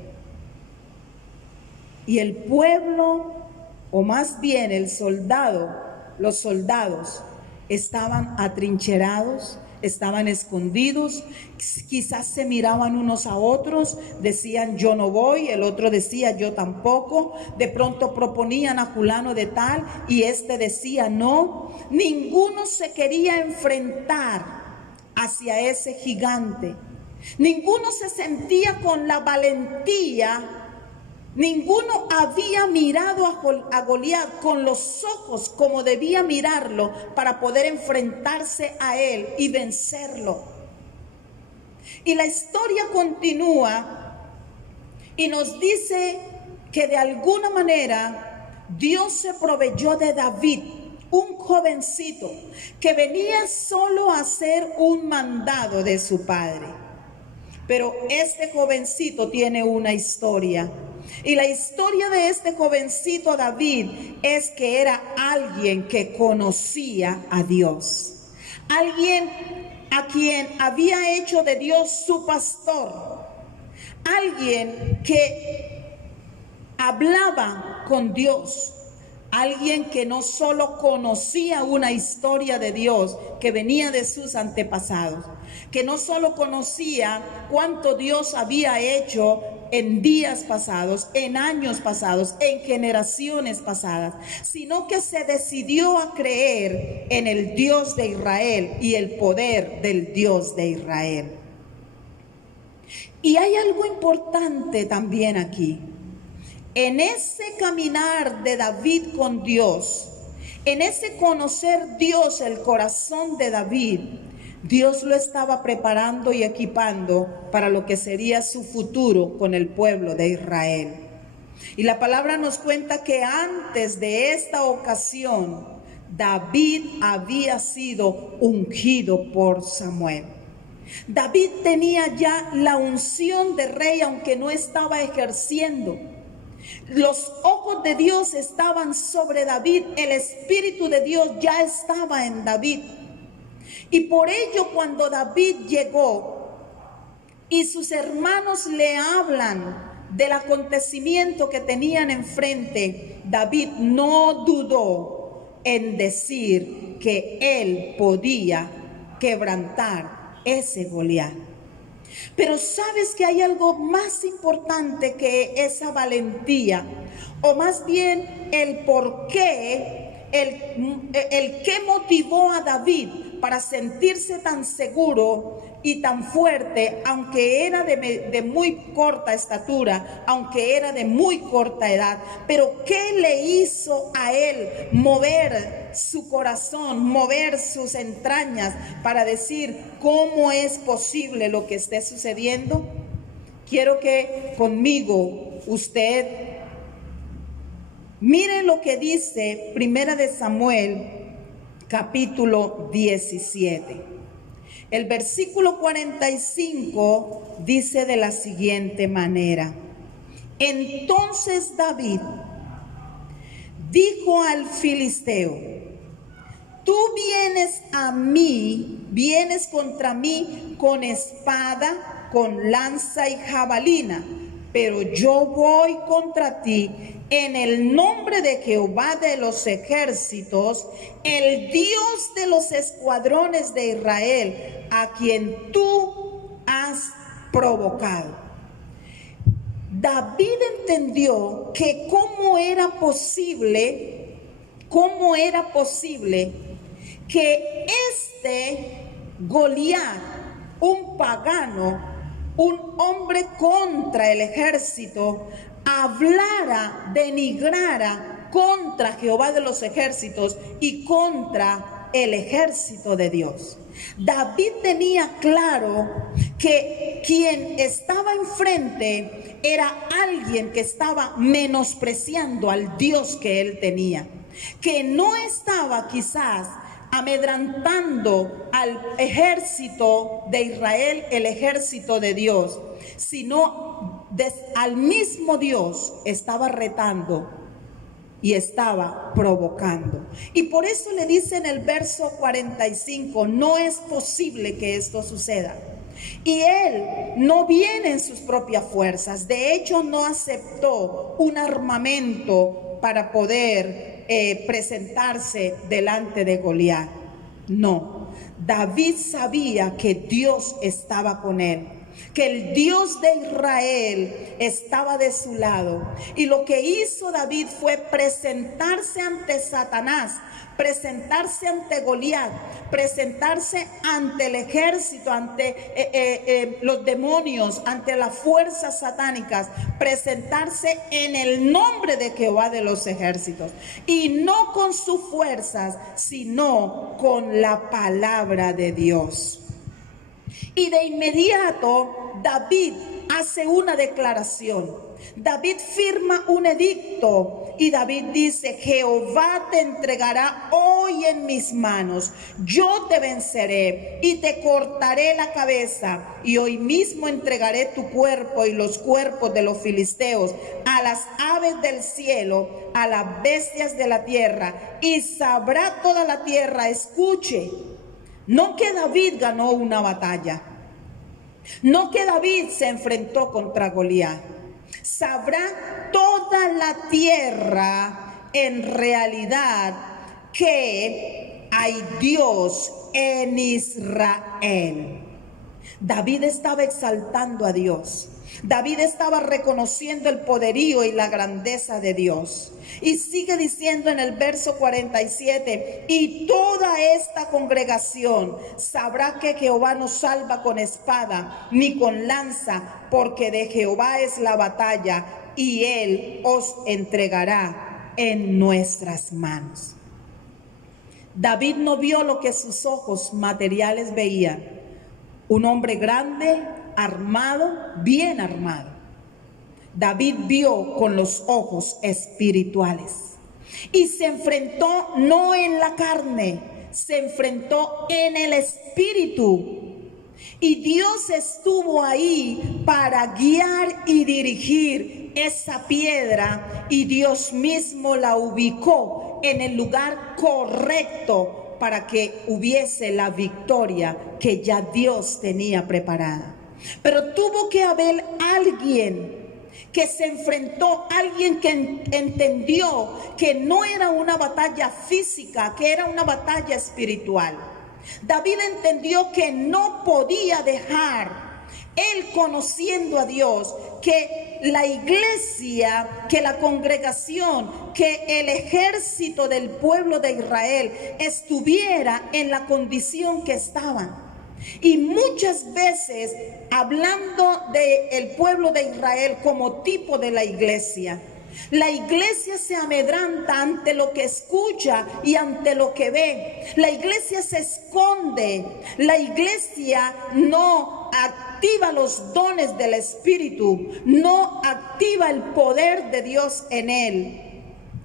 Y el pueblo, o más bien los soldados estaban atrincherados, estaban escondidos, quizás se miraban unos a otros, decían yo no voy, el otro decía yo tampoco, de pronto proponían a fulano de tal y este decía no. Ninguno se quería enfrentar hacia ese gigante, ninguno se sentía con la valentía. Ninguno había mirado a Goliat con los ojos como debía mirarlo para poder enfrentarse a él y vencerlo. Y la historia continúa y nos dice que de alguna manera Dios se proveyó de David, un jovencito que venía solo a hacer un mandado de su padre. Pero este jovencito tiene una historia. Y la historia de este jovencito David es que era alguien que conocía a Dios, alguien a quien había hecho de Dios su pastor, alguien que hablaba con Dios, alguien que no solo conocía una historia de Dios que venía de sus antepasados, que no solo conocía cuánto Dios había hecho en días pasados, en años pasados, en generaciones pasadas, sino que se decidió a creer en el Dios de Israel y el poder del Dios de Israel. Y hay algo importante también aquí. En ese caminar de David con Dios, en ese conocer Dios, el corazón de David, Dios lo estaba preparando y equipando para lo que sería su futuro con el pueblo de Israel. Y la palabra nos cuenta que antes de esta ocasión, David había sido ungido por Samuel. David tenía ya la unción de rey, aunque no estaba ejerciendo. Los ojos de Dios estaban sobre David, el Espíritu de Dios ya estaba en David. Y por ello, cuando David llegó y sus hermanos le hablan del acontecimiento que tenían enfrente, David no dudó en decir que él podía quebrantar ese Goliat. Pero sabes que hay algo más importante que esa valentía, o más bien el por qué, el qué motivó a David para sentirse tan seguro y tan fuerte, aunque era de muy corta estatura, aunque era de muy corta edad. Pero ¿qué le hizo a él mover su corazón, mover sus entrañas para decir cómo es posible lo que esté sucediendo? Quiero que conmigo usted mire lo que dice Primera de Samuel, capítulo 17. El versículo 45 dice de la siguiente manera: entonces David dijo al filisteo: tú vienes a mí, vienes contra mí con espada, con lanza y jabalina, pero yo voy contra ti en el nombre de Jehová de los ejércitos, el Dios de los escuadrones de Israel, a quien tú has provocado. David entendió que cómo era posible que este Goliat, un pagano, un hombre contra el ejército, hablara, denigrara contra Jehová de los ejércitos y contra el ejército de Dios. David tenía claro que quien estaba enfrente era alguien que estaba menospreciando al Dios que él tenía, que no estaba quizás amedrantando al ejército de Israel, el ejército de Dios, sino al mismo Dios estaba retando y estaba provocando. Y por eso le dice en el verso 45, no es posible que esto suceda. Y él no viene en sus propias fuerzas, de hecho no aceptó un armamento para poder presentarse delante de Goliat. No, David sabía que Dios estaba con él, que el Dios de Israel estaba de su lado. Y lo que hizo David fue presentarse ante Satanás, presentarse ante Goliat, presentarse ante el ejército, ante los demonios, ante las fuerzas satánicas, presentarse en el nombre de Jehová de los ejércitos, y no con sus fuerzas, sino con la palabra de Dios. Y de inmediato David hace una declaración. David firma un edicto y David dice: Jehová te entregará hoy en mis manos, yo te venceré y te cortaré la cabeza, y hoy mismo entregaré tu cuerpo y los cuerpos de los filisteos a las aves del cielo, a las bestias de la tierra, y sabrá toda la tierra, escuche, No que David ganó una batalla, no que David se enfrentó contra Goliat. Sabrá toda la tierra en realidad que hay Dios en Israel. David estaba exaltando a Dios. David estaba reconociendo el poderío y la grandeza de Dios. Y sigue diciendo en el verso 47, y toda esta congregación sabrá que Jehová no salva con espada ni con lanza, porque de Jehová es la batalla y él os entregará en nuestras manos. David no vio lo que sus ojos materiales veían. Un hombre grande, armado, bien armado. David vio con los ojos espirituales y se enfrentó no en la carne, se enfrentó en el espíritu. Y Dios estuvo ahí para guiar y dirigir esa piedra, y Dios mismo la ubicó en el lugar correcto para que hubiese la victoria que ya Dios tenía preparada. Pero tuvo que haber alguien que se enfrentó, alguien que entendió que no era una batalla física, que era una batalla espiritual. David entendió que no podía dejar, él conociendo a Dios, que la iglesia, que la congregación, que el ejército del pueblo de Israel estuviera en la condición que estaban. Y muchas veces, hablando del pueblo de Israel como tipo de la iglesia se amedranta ante lo que escucha y ante lo que ve. La iglesia se esconde. La iglesia no activa los dones del Espíritu, no activa el poder de Dios en él.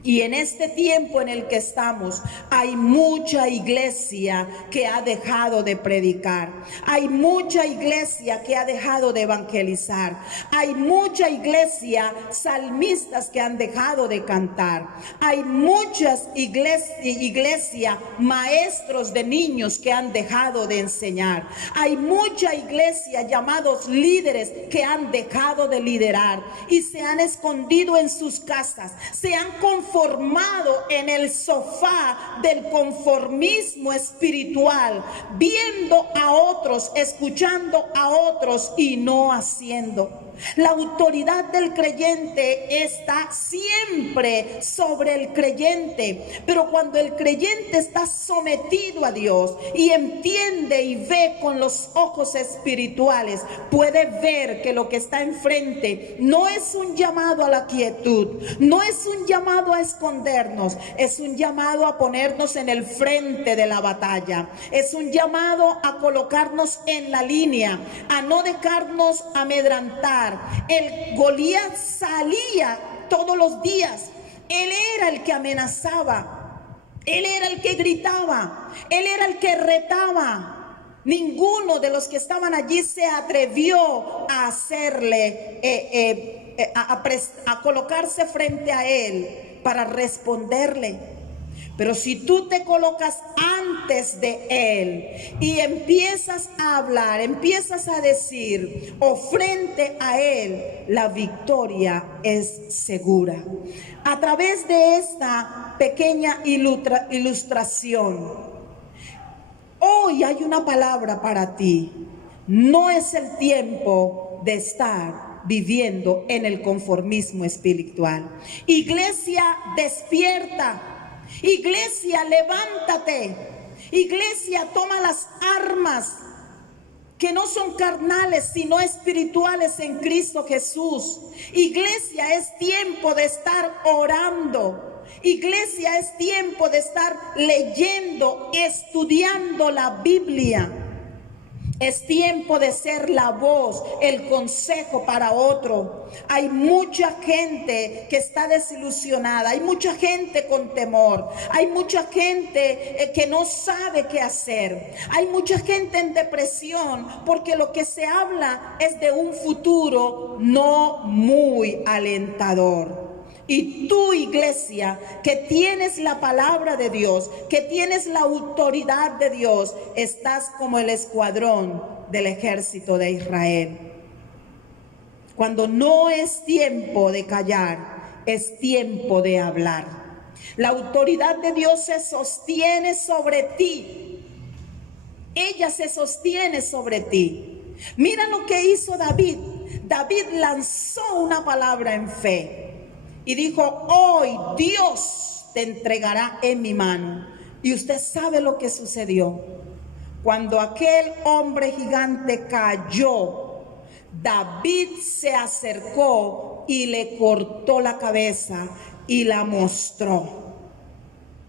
Y en este tiempo en el que estamos, hay mucha iglesia que ha dejado de predicar. Hay mucha iglesia que ha dejado de evangelizar. Hay mucha iglesia, salmistas que han dejado de cantar. Hay muchas iglesias, maestros de niños que han dejado de enseñar. Hay mucha iglesia, llamados líderes, que han dejado de liderar y se han escondido en sus casas, se han conformado en el sofá del conformismo espiritual, viendo a otros, escuchando a otros y no haciendo. La autoridad del creyente está siempre sobre el creyente, pero cuando el creyente está sometido a Dios y entiende y ve con los ojos espirituales, puede ver que lo que está enfrente no es un llamado a la quietud, no es un llamado a escondernos, es un llamado a ponernos en el frente de la batalla, es un llamado a colocarnos en la línea, a no dejarnos amedrantar. El Goliat salía todos los días, él era el que amenazaba, él era el que gritaba, él era el que retaba. Ninguno de los que estaban allí se atrevió a hacerle, a colocarse frente a él para responderle. Pero si tú te colocas antes de él y empiezas a hablar, empiezas a decir, o frente a él, la victoria es segura. A través de esta pequeña ilustración, hoy hay una palabra para ti. No es el tiempo de estar viviendo en el conformismo espiritual. Iglesia, despierta. Iglesia, levántate. Iglesia, toma las armas que no son carnales sino espirituales en Cristo Jesús. Iglesia, es tiempo de estar orando. Iglesia, es tiempo de estar leyendo, estudiando la Biblia. Es tiempo de ser la voz, el consejo para otro. Hay mucha gente que está desilusionada, hay mucha gente con temor, hay mucha gente que no sabe qué hacer, hay mucha gente en depresión porque lo que se habla es de un futuro no muy alentador. Y tú, iglesia, que tienes la palabra de Dios, que tienes la autoridad de Dios, estás como el escuadrón del ejército de Israel. Cuando no es tiempo de callar, es tiempo de hablar. La autoridad de Dios se sostiene sobre ti. Ella se sostiene sobre ti. Mira lo que hizo David. David lanzó una palabra en fe y dijo: hoy Dios te entregará en mi mano. Y usted sabe lo que sucedió. Cuando aquel hombre gigante cayó, David se acercó y le cortó la cabeza y la mostró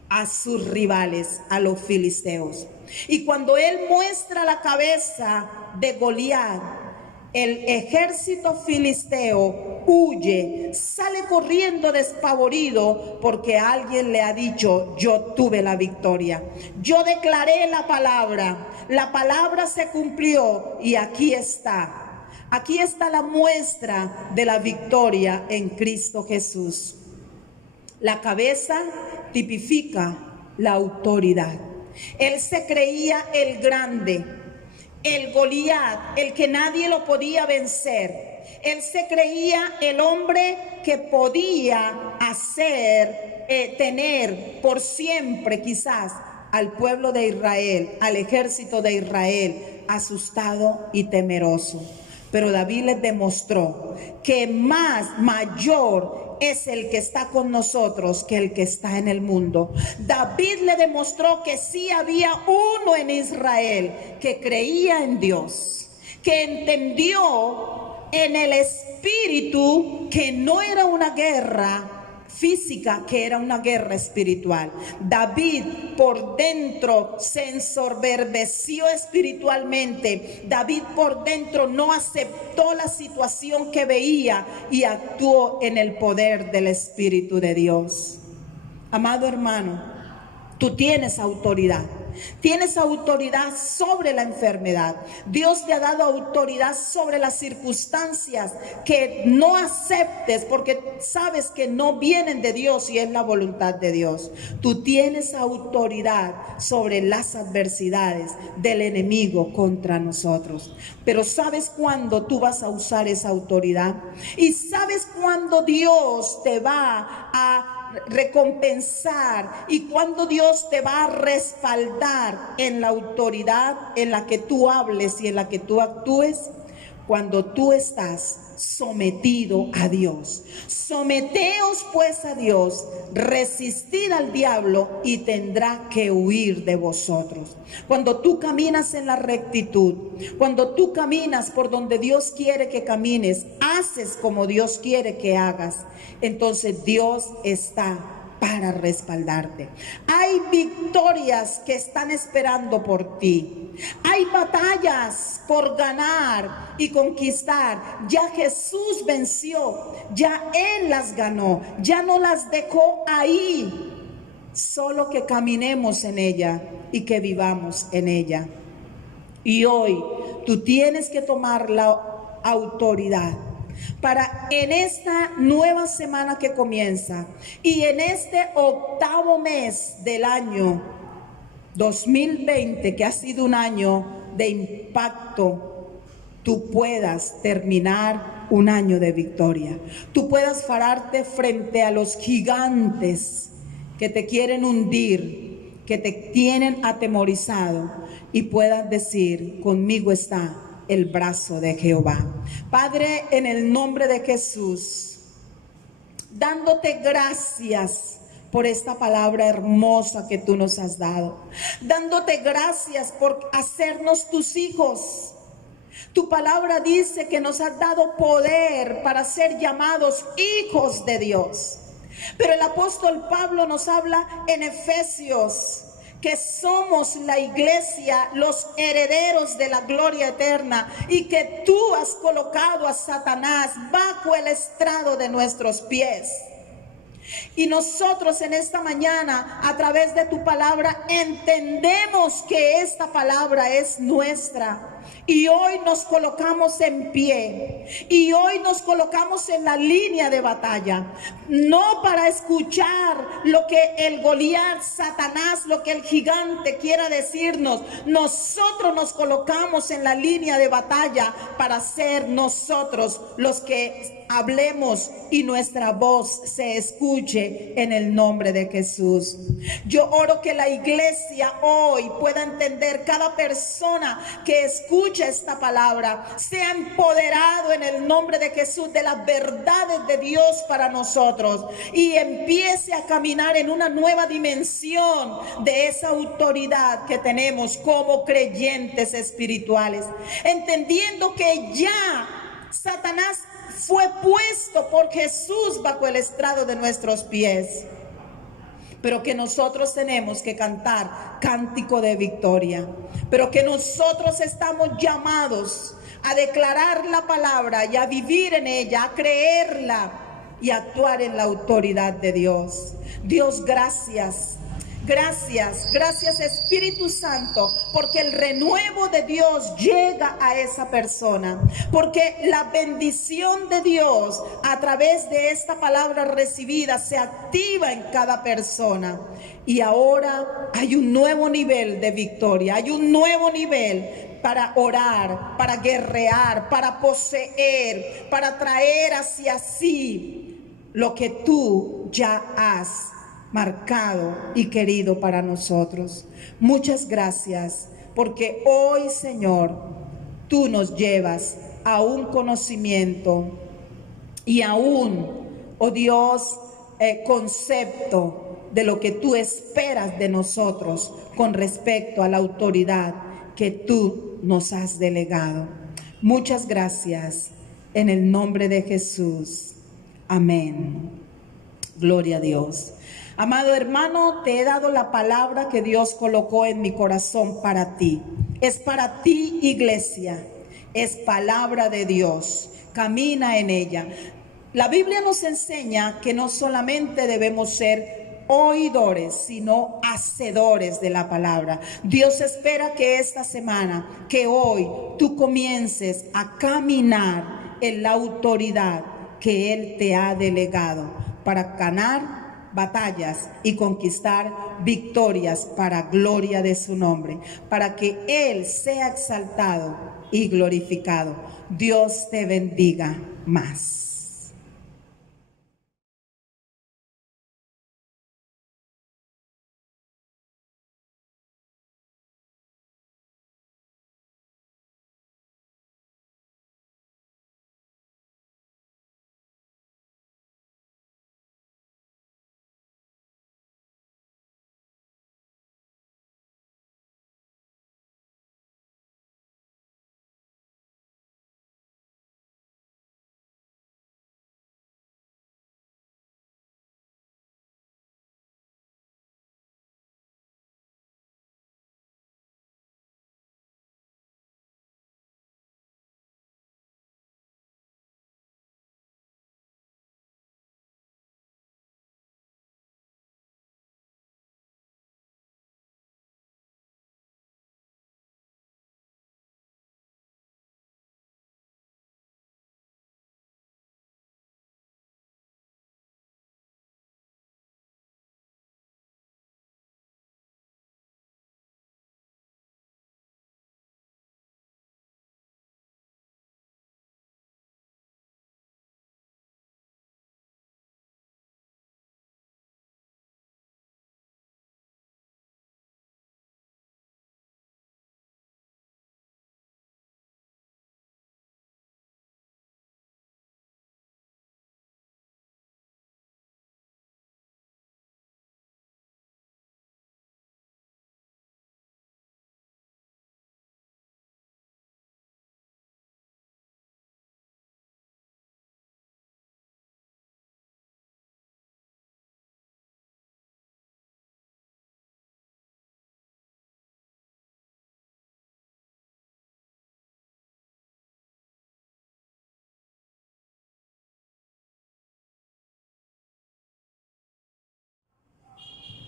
a sus rivales, a los filisteos. Y cuando él muestra la cabeza de Goliat, el ejército filisteo huye, sale corriendo despavorido, porque alguien le ha dicho: yo tuve la victoria, yo declaré la palabra se cumplió y aquí está la muestra de la victoria en Cristo Jesús. La cabeza tipifica la autoridad. Él se creía el grande, el Goliat, el que nadie lo podía vencer. Él se creía el hombre que podía tener por siempre quizás al pueblo de Israel, al ejército de Israel, asustado y temeroso. Pero David les demostró que mayor es el que está con nosotros que el que está en el mundo. David le demostró que sí había uno en Israel que creía en Dios, que entendió en el espíritu que no era una guerra física, que era una guerra espiritual. David por dentro se ensoberbeció espiritualmente. David por dentro no aceptó la situación que veía y actuó en el poder del Espíritu de Dios. Amado hermano, tú tienes autoridad. Tienes autoridad sobre la enfermedad. Dios te ha dado autoridad sobre las circunstancias que no aceptes porque sabes que no vienen de Dios y es la voluntad de Dios. Tú tienes autoridad sobre las adversidades del enemigo contra nosotros. Pero ¿sabes cuándo tú vas a usar esa autoridad? ¿Y sabes cuándo Dios te va a recompensar y cuando Dios te va a respaldar en la autoridad en la que tú hables y en la que tú actúes? Cuando tú estás sometido a Dios. Someteos pues a Dios, resistid al diablo y tendrá que huir de vosotros. Cuando tú caminas en la rectitud, cuando tú caminas por donde Dios quiere que camines, haces como Dios quiere que hagas, entonces Dios está para respaldarte. Hay victorias que están esperando por ti. Hay batallas por ganar y conquistar. Ya Jesús venció, ya Él las ganó, ya no las dejó ahí. Solo que caminemos en ella y que vivamos en ella. Y hoy tú tienes que tomar la autoridad para en esta nueva semana que comienza y en este octavo mes del año 2020, que ha sido un año de impacto, tú puedas terminar un año de victoria. Tú puedas pararte frente a los gigantes que te quieren hundir, que te tienen atemorizado, y puedas decir: conmigo está el brazo de Jehová. Padre, en el nombre de Jesús, dándote gracias por esta palabra hermosa que tú nos has dado, dándote gracias por hacernos tus hijos. Tu palabra dice que nos has dado poder para ser llamados hijos de Dios. Pero el apóstol Pablo nos habla en Efesios que somos la iglesia, los herederos de la gloria eterna, y que tú has colocado a Satanás bajo el estrado de nuestros pies. Y nosotros en esta mañana, a través de tu palabra, entendemos que esta palabra es nuestra Y hoy nos colocamos en pie. Y hoy nos colocamos en la línea de batalla. No para escuchar lo que el Goliat, Satanás, lo que el gigante quiera decirnos. Nosotros nos colocamos en la línea de batalla para ser nosotros los que hablemos y nuestra voz se escuche en el nombre de Jesús. Yo oro que la iglesia hoy pueda entender, cada persona que escucha esta palabra sea empoderado en el nombre de Jesús de las verdades de Dios para nosotros y empiece a caminar en una nueva dimensión de esa autoridad que tenemos como creyentes espirituales, entendiendo que ya Satanás fue puesto por Jesús bajo el estrado de nuestros pies, pero que nosotros tenemos que cantar cántico de victoria, pero que nosotros estamos llamados a declarar la palabra y a vivir en ella, a creerla y a actuar en la autoridad de Dios. Dios, gracias. Gracias, gracias Espíritu Santo, porque el renuevo de Dios llega a esa persona, porque la bendición de Dios a través de esta palabra recibida se activa en cada persona. Y ahora hay un nuevo nivel de victoria, hay un nuevo nivel para orar, para guerrear, para poseer, para traer hacia sí lo que tú ya has marcado y querido para nosotros. Muchas gracias, porque hoy, Señor, tú nos llevas a un conocimiento y a un, oh Dios, concepto de lo que tú esperas de nosotros con respecto a la autoridad que tú nos has delegado. Muchas gracias, en el nombre de Jesús. Amén. Gloria a Dios. Amado hermano, te he dado la palabra que Dios colocó en mi corazón para ti. Es para ti, iglesia. Es palabra de Dios. Camina en ella. La Biblia nos enseña que no solamente debemos ser oidores, sino hacedores de la palabra. Dios espera que esta semana, que hoy tú comiences a caminar en la autoridad que Él te ha delegado para ganar batallas y conquistar victorias para gloria de su nombre, para que Él sea exaltado y glorificado. Dios te bendiga más.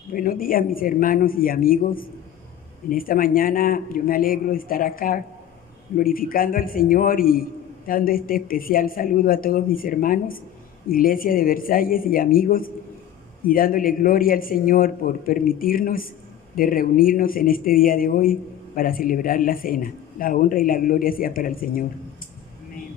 Buenos días, mis hermanos y amigos. En esta mañana yo me alegro de estar acá glorificando al Señor y dando este especial saludo a todos mis hermanos, Iglesia de Versalles y amigos, y dándole gloria al Señor por permitirnos de reunirnos en este día de hoy para celebrar la cena. La honra y la gloria sea para el Señor. Amén.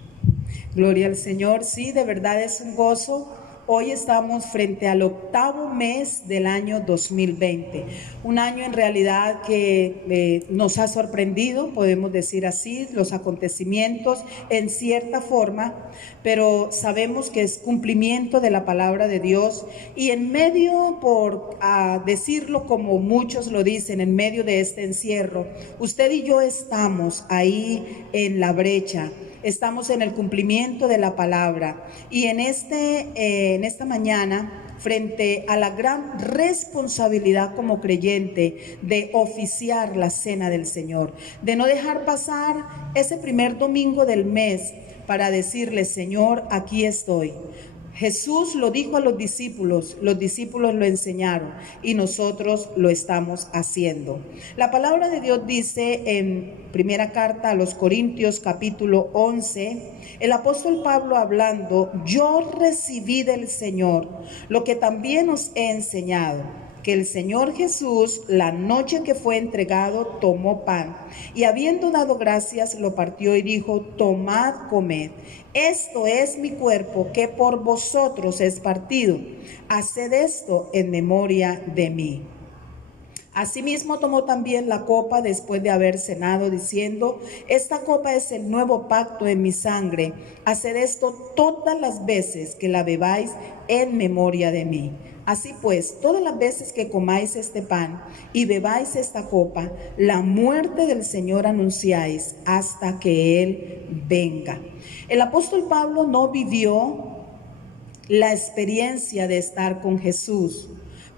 Gloria al Señor. Sí, de verdad es un gozo. Hoy estamos frente al 8º mes del año 2020, un año en realidad que nos ha sorprendido, podemos decir así, los acontecimientos en cierta forma, pero sabemos que es cumplimiento de la palabra de Dios y en medio, por decirlo como muchos lo dicen, en medio de este encierro, usted y yo estamos ahí en la brecha. Estamos en el cumplimiento de la palabra y en esta mañana, frente a la gran responsabilidad como creyente de oficiar la cena del Señor, de no dejar pasar ese primer domingo del mes para decirle: Señor, aquí estoy. Jesús lo dijo a los discípulos lo enseñaron y nosotros lo estamos haciendo. La palabra de Dios dice en primera carta a los Corintios capítulo 11, el apóstol Pablo hablando: yo recibí del Señor lo que también os he enseñado, que el Señor Jesús, la noche que fue entregado, tomó pan y habiendo dado gracias, lo partió y dijo: tomad, comed. Esto es mi cuerpo que por vosotros es partido. Haced esto en memoria de mí. Asimismo tomó también la copa después de haber cenado, diciendo: esta copa es el nuevo pacto en mi sangre. Haced esto todas las veces que la bebáis en memoria de mí. Así pues, todas las veces que comáis este pan y bebáis esta copa, la muerte del Señor anunciáis hasta que Él venga. El apóstol Pablo no vivió la experiencia de estar con Jesús,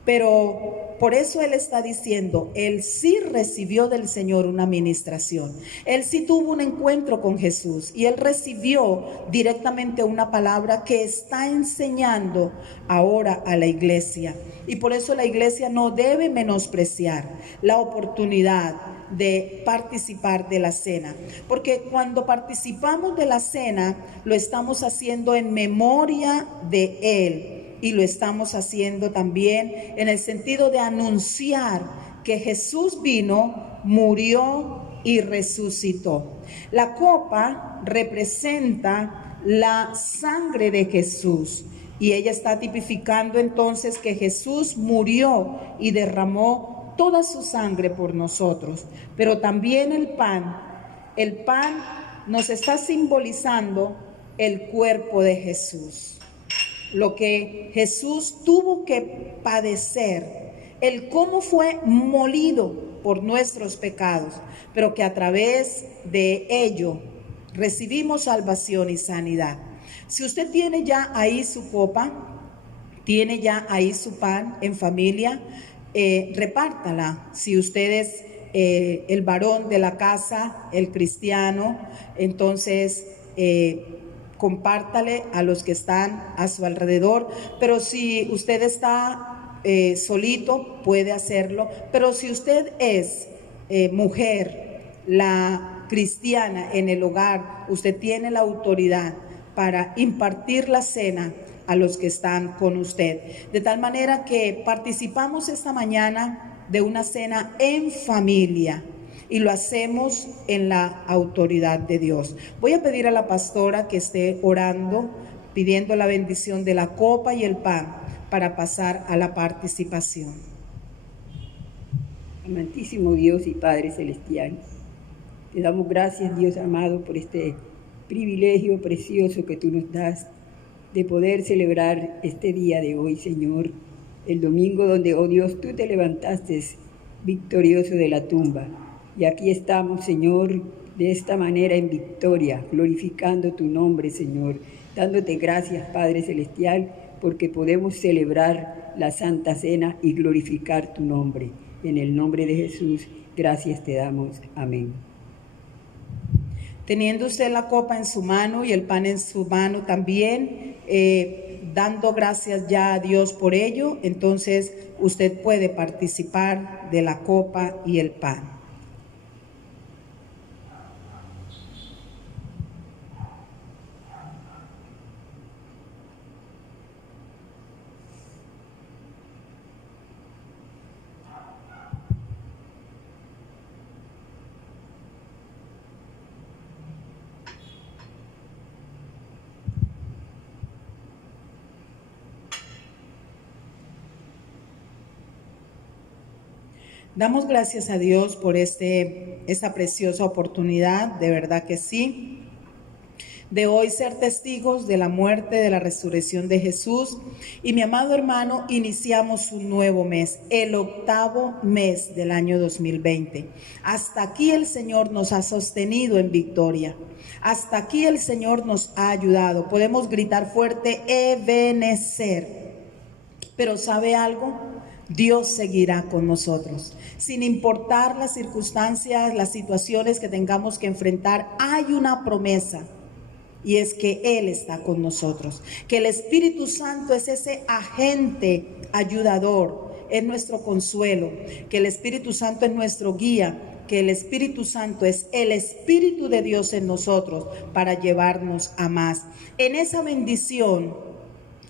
pero por eso él está diciendo, él sí recibió del Señor una ministración, él sí tuvo un encuentro con Jesús y él recibió directamente una palabra que está enseñando ahora a la iglesia. Y por eso la iglesia no debe menospreciar la oportunidad de participar de la cena, porque cuando participamos de la cena lo estamos haciendo en memoria de Él. Y lo estamos haciendo también en el sentido de anunciar que Jesús vino, murió y resucitó. La copa representa la sangre de Jesús y ella está tipificando entonces que Jesús murió y derramó toda su sangre por nosotros. Pero también el pan nos está simbolizando el cuerpo de Jesús. Lo que Jesús tuvo que padecer, el cómo fue molido por nuestros pecados, pero que a través de ello recibimos salvación y sanidad. Si usted tiene ya ahí su copa, tiene ya ahí su pan en familia, repártala. Si usted es el varón de la casa, el cristiano, entonces compártale a los que están a su alrededor, pero si usted está solito, puede hacerlo, pero si usted es mujer, la cristiana en el hogar, usted tiene la autoridad para impartir la cena a los que están con usted, de tal manera que participamos esta mañana de una cena en familia, y lo hacemos en la autoridad de Dios. Voy a pedir a la pastora que esté orando, pidiendo la bendición de la copa y el pan para pasar a la participación. Amantísimo Dios y Padre Celestial, te damos gracias, Dios amado, por este privilegio precioso que tú nos das de poder celebrar este día de hoy, Señor, el domingo donde, oh Dios, tú te levantaste victorioso de la tumba. Y aquí estamos, Señor, de esta manera en victoria, glorificando tu nombre, Señor, dándote gracias, Padre Celestial, porque podemos celebrar la Santa Cena y glorificar tu nombre. En el nombre de Jesús, gracias te damos. Amén. Teniendo usted la copa en su mano y el pan en su mano también, dando gracias ya a Dios por ello, entonces usted puede participar de la copa y el pan. Damos gracias a Dios por esta preciosa oportunidad, de verdad que sí, de hoy ser testigos de la muerte, de la resurrección de Jesús. Y mi amado hermano, iniciamos un nuevo mes, el 8º mes del año 2020. Hasta aquí el Señor nos ha sostenido en victoria. Hasta aquí el Señor nos ha ayudado. Podemos gritar fuerte, Ebenezer. Pero ¿sabe algo? Dios seguirá con nosotros. Sin importar las circunstancias, las situaciones que tengamos que enfrentar, hay una promesa. Y es que Él está con nosotros, que el Espíritu Santo es ese agente ayudador, es nuestro consuelo, que el Espíritu Santo es nuestro guía, que el Espíritu Santo es el Espíritu de Dios en nosotros para llevarnos a más. En esa bendición,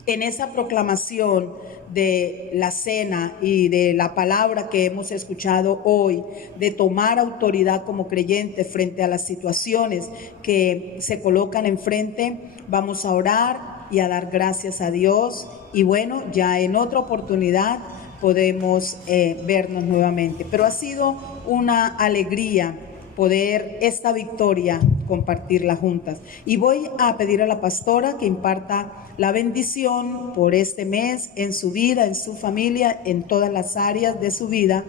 en esa proclamación de la cena y de la palabra que hemos escuchado hoy, de tomar autoridad como creyentes frente a las situaciones que se colocan enfrente, vamos a orar y a dar gracias a Dios. Y bueno, ya en otra oportunidad podemos vernos nuevamente. Pero ha sido una alegría poder esta victoria compartirla juntas. Y voy a pedir a la pastora que imparta la bendición por este mes en su vida, en su familia, en todas las áreas de su vida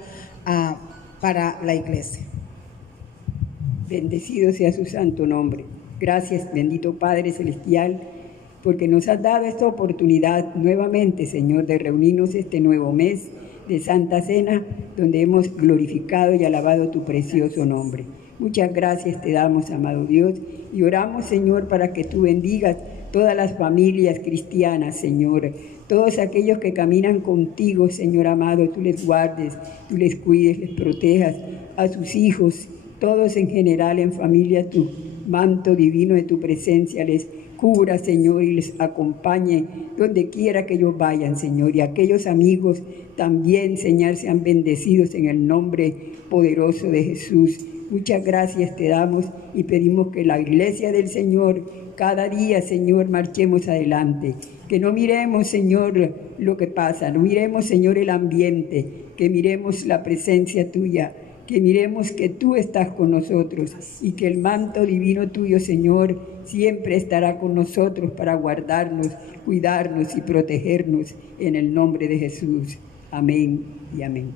para la iglesia. Bendecido sea su santo nombre. Gracias, bendito Padre Celestial, porque nos has dado esta oportunidad nuevamente, Señor, de reunirnos este nuevo mes de Santa Cena, donde hemos glorificado y alabado tu precioso nombre. Muchas gracias te damos, amado Dios, y oramos, Señor, para que tú bendigas todas las familias cristianas, Señor, todos aquellos que caminan contigo, Señor amado, tú les guardes, tú les cuides, les protejas, a sus hijos, todos en general en familia, tu manto divino de tu presencia les cubra, Señor, y les acompañe donde quiera que ellos vayan, Señor, y aquellos amigos también, Señor, sean bendecidos en el nombre poderoso de Jesús. Muchas gracias te damos y pedimos que la iglesia del Señor cada día, Señor, marchemos adelante. Que no miremos, Señor, lo que pasa, no miremos, Señor, el ambiente, que miremos la presencia tuya, que miremos que tú estás con nosotros y que el manto divino tuyo, Señor, siempre estará con nosotros para guardarnos, cuidarnos y protegernos en el nombre de Jesús. Amén y amén.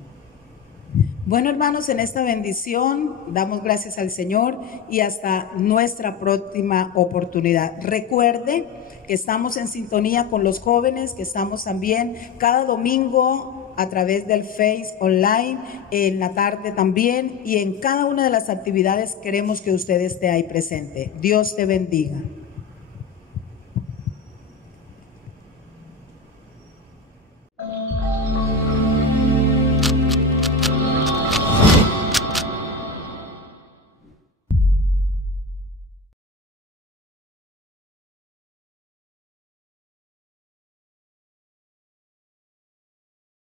Bueno, hermanos, en esta bendición damos gracias al Señor y hasta nuestra próxima oportunidad. Recuerde que estamos en sintonía con los jóvenes, que estamos también cada domingo a través del Face online, en la tarde también, y en cada una de las actividades queremos que usted esté ahí presente. Dios te bendiga.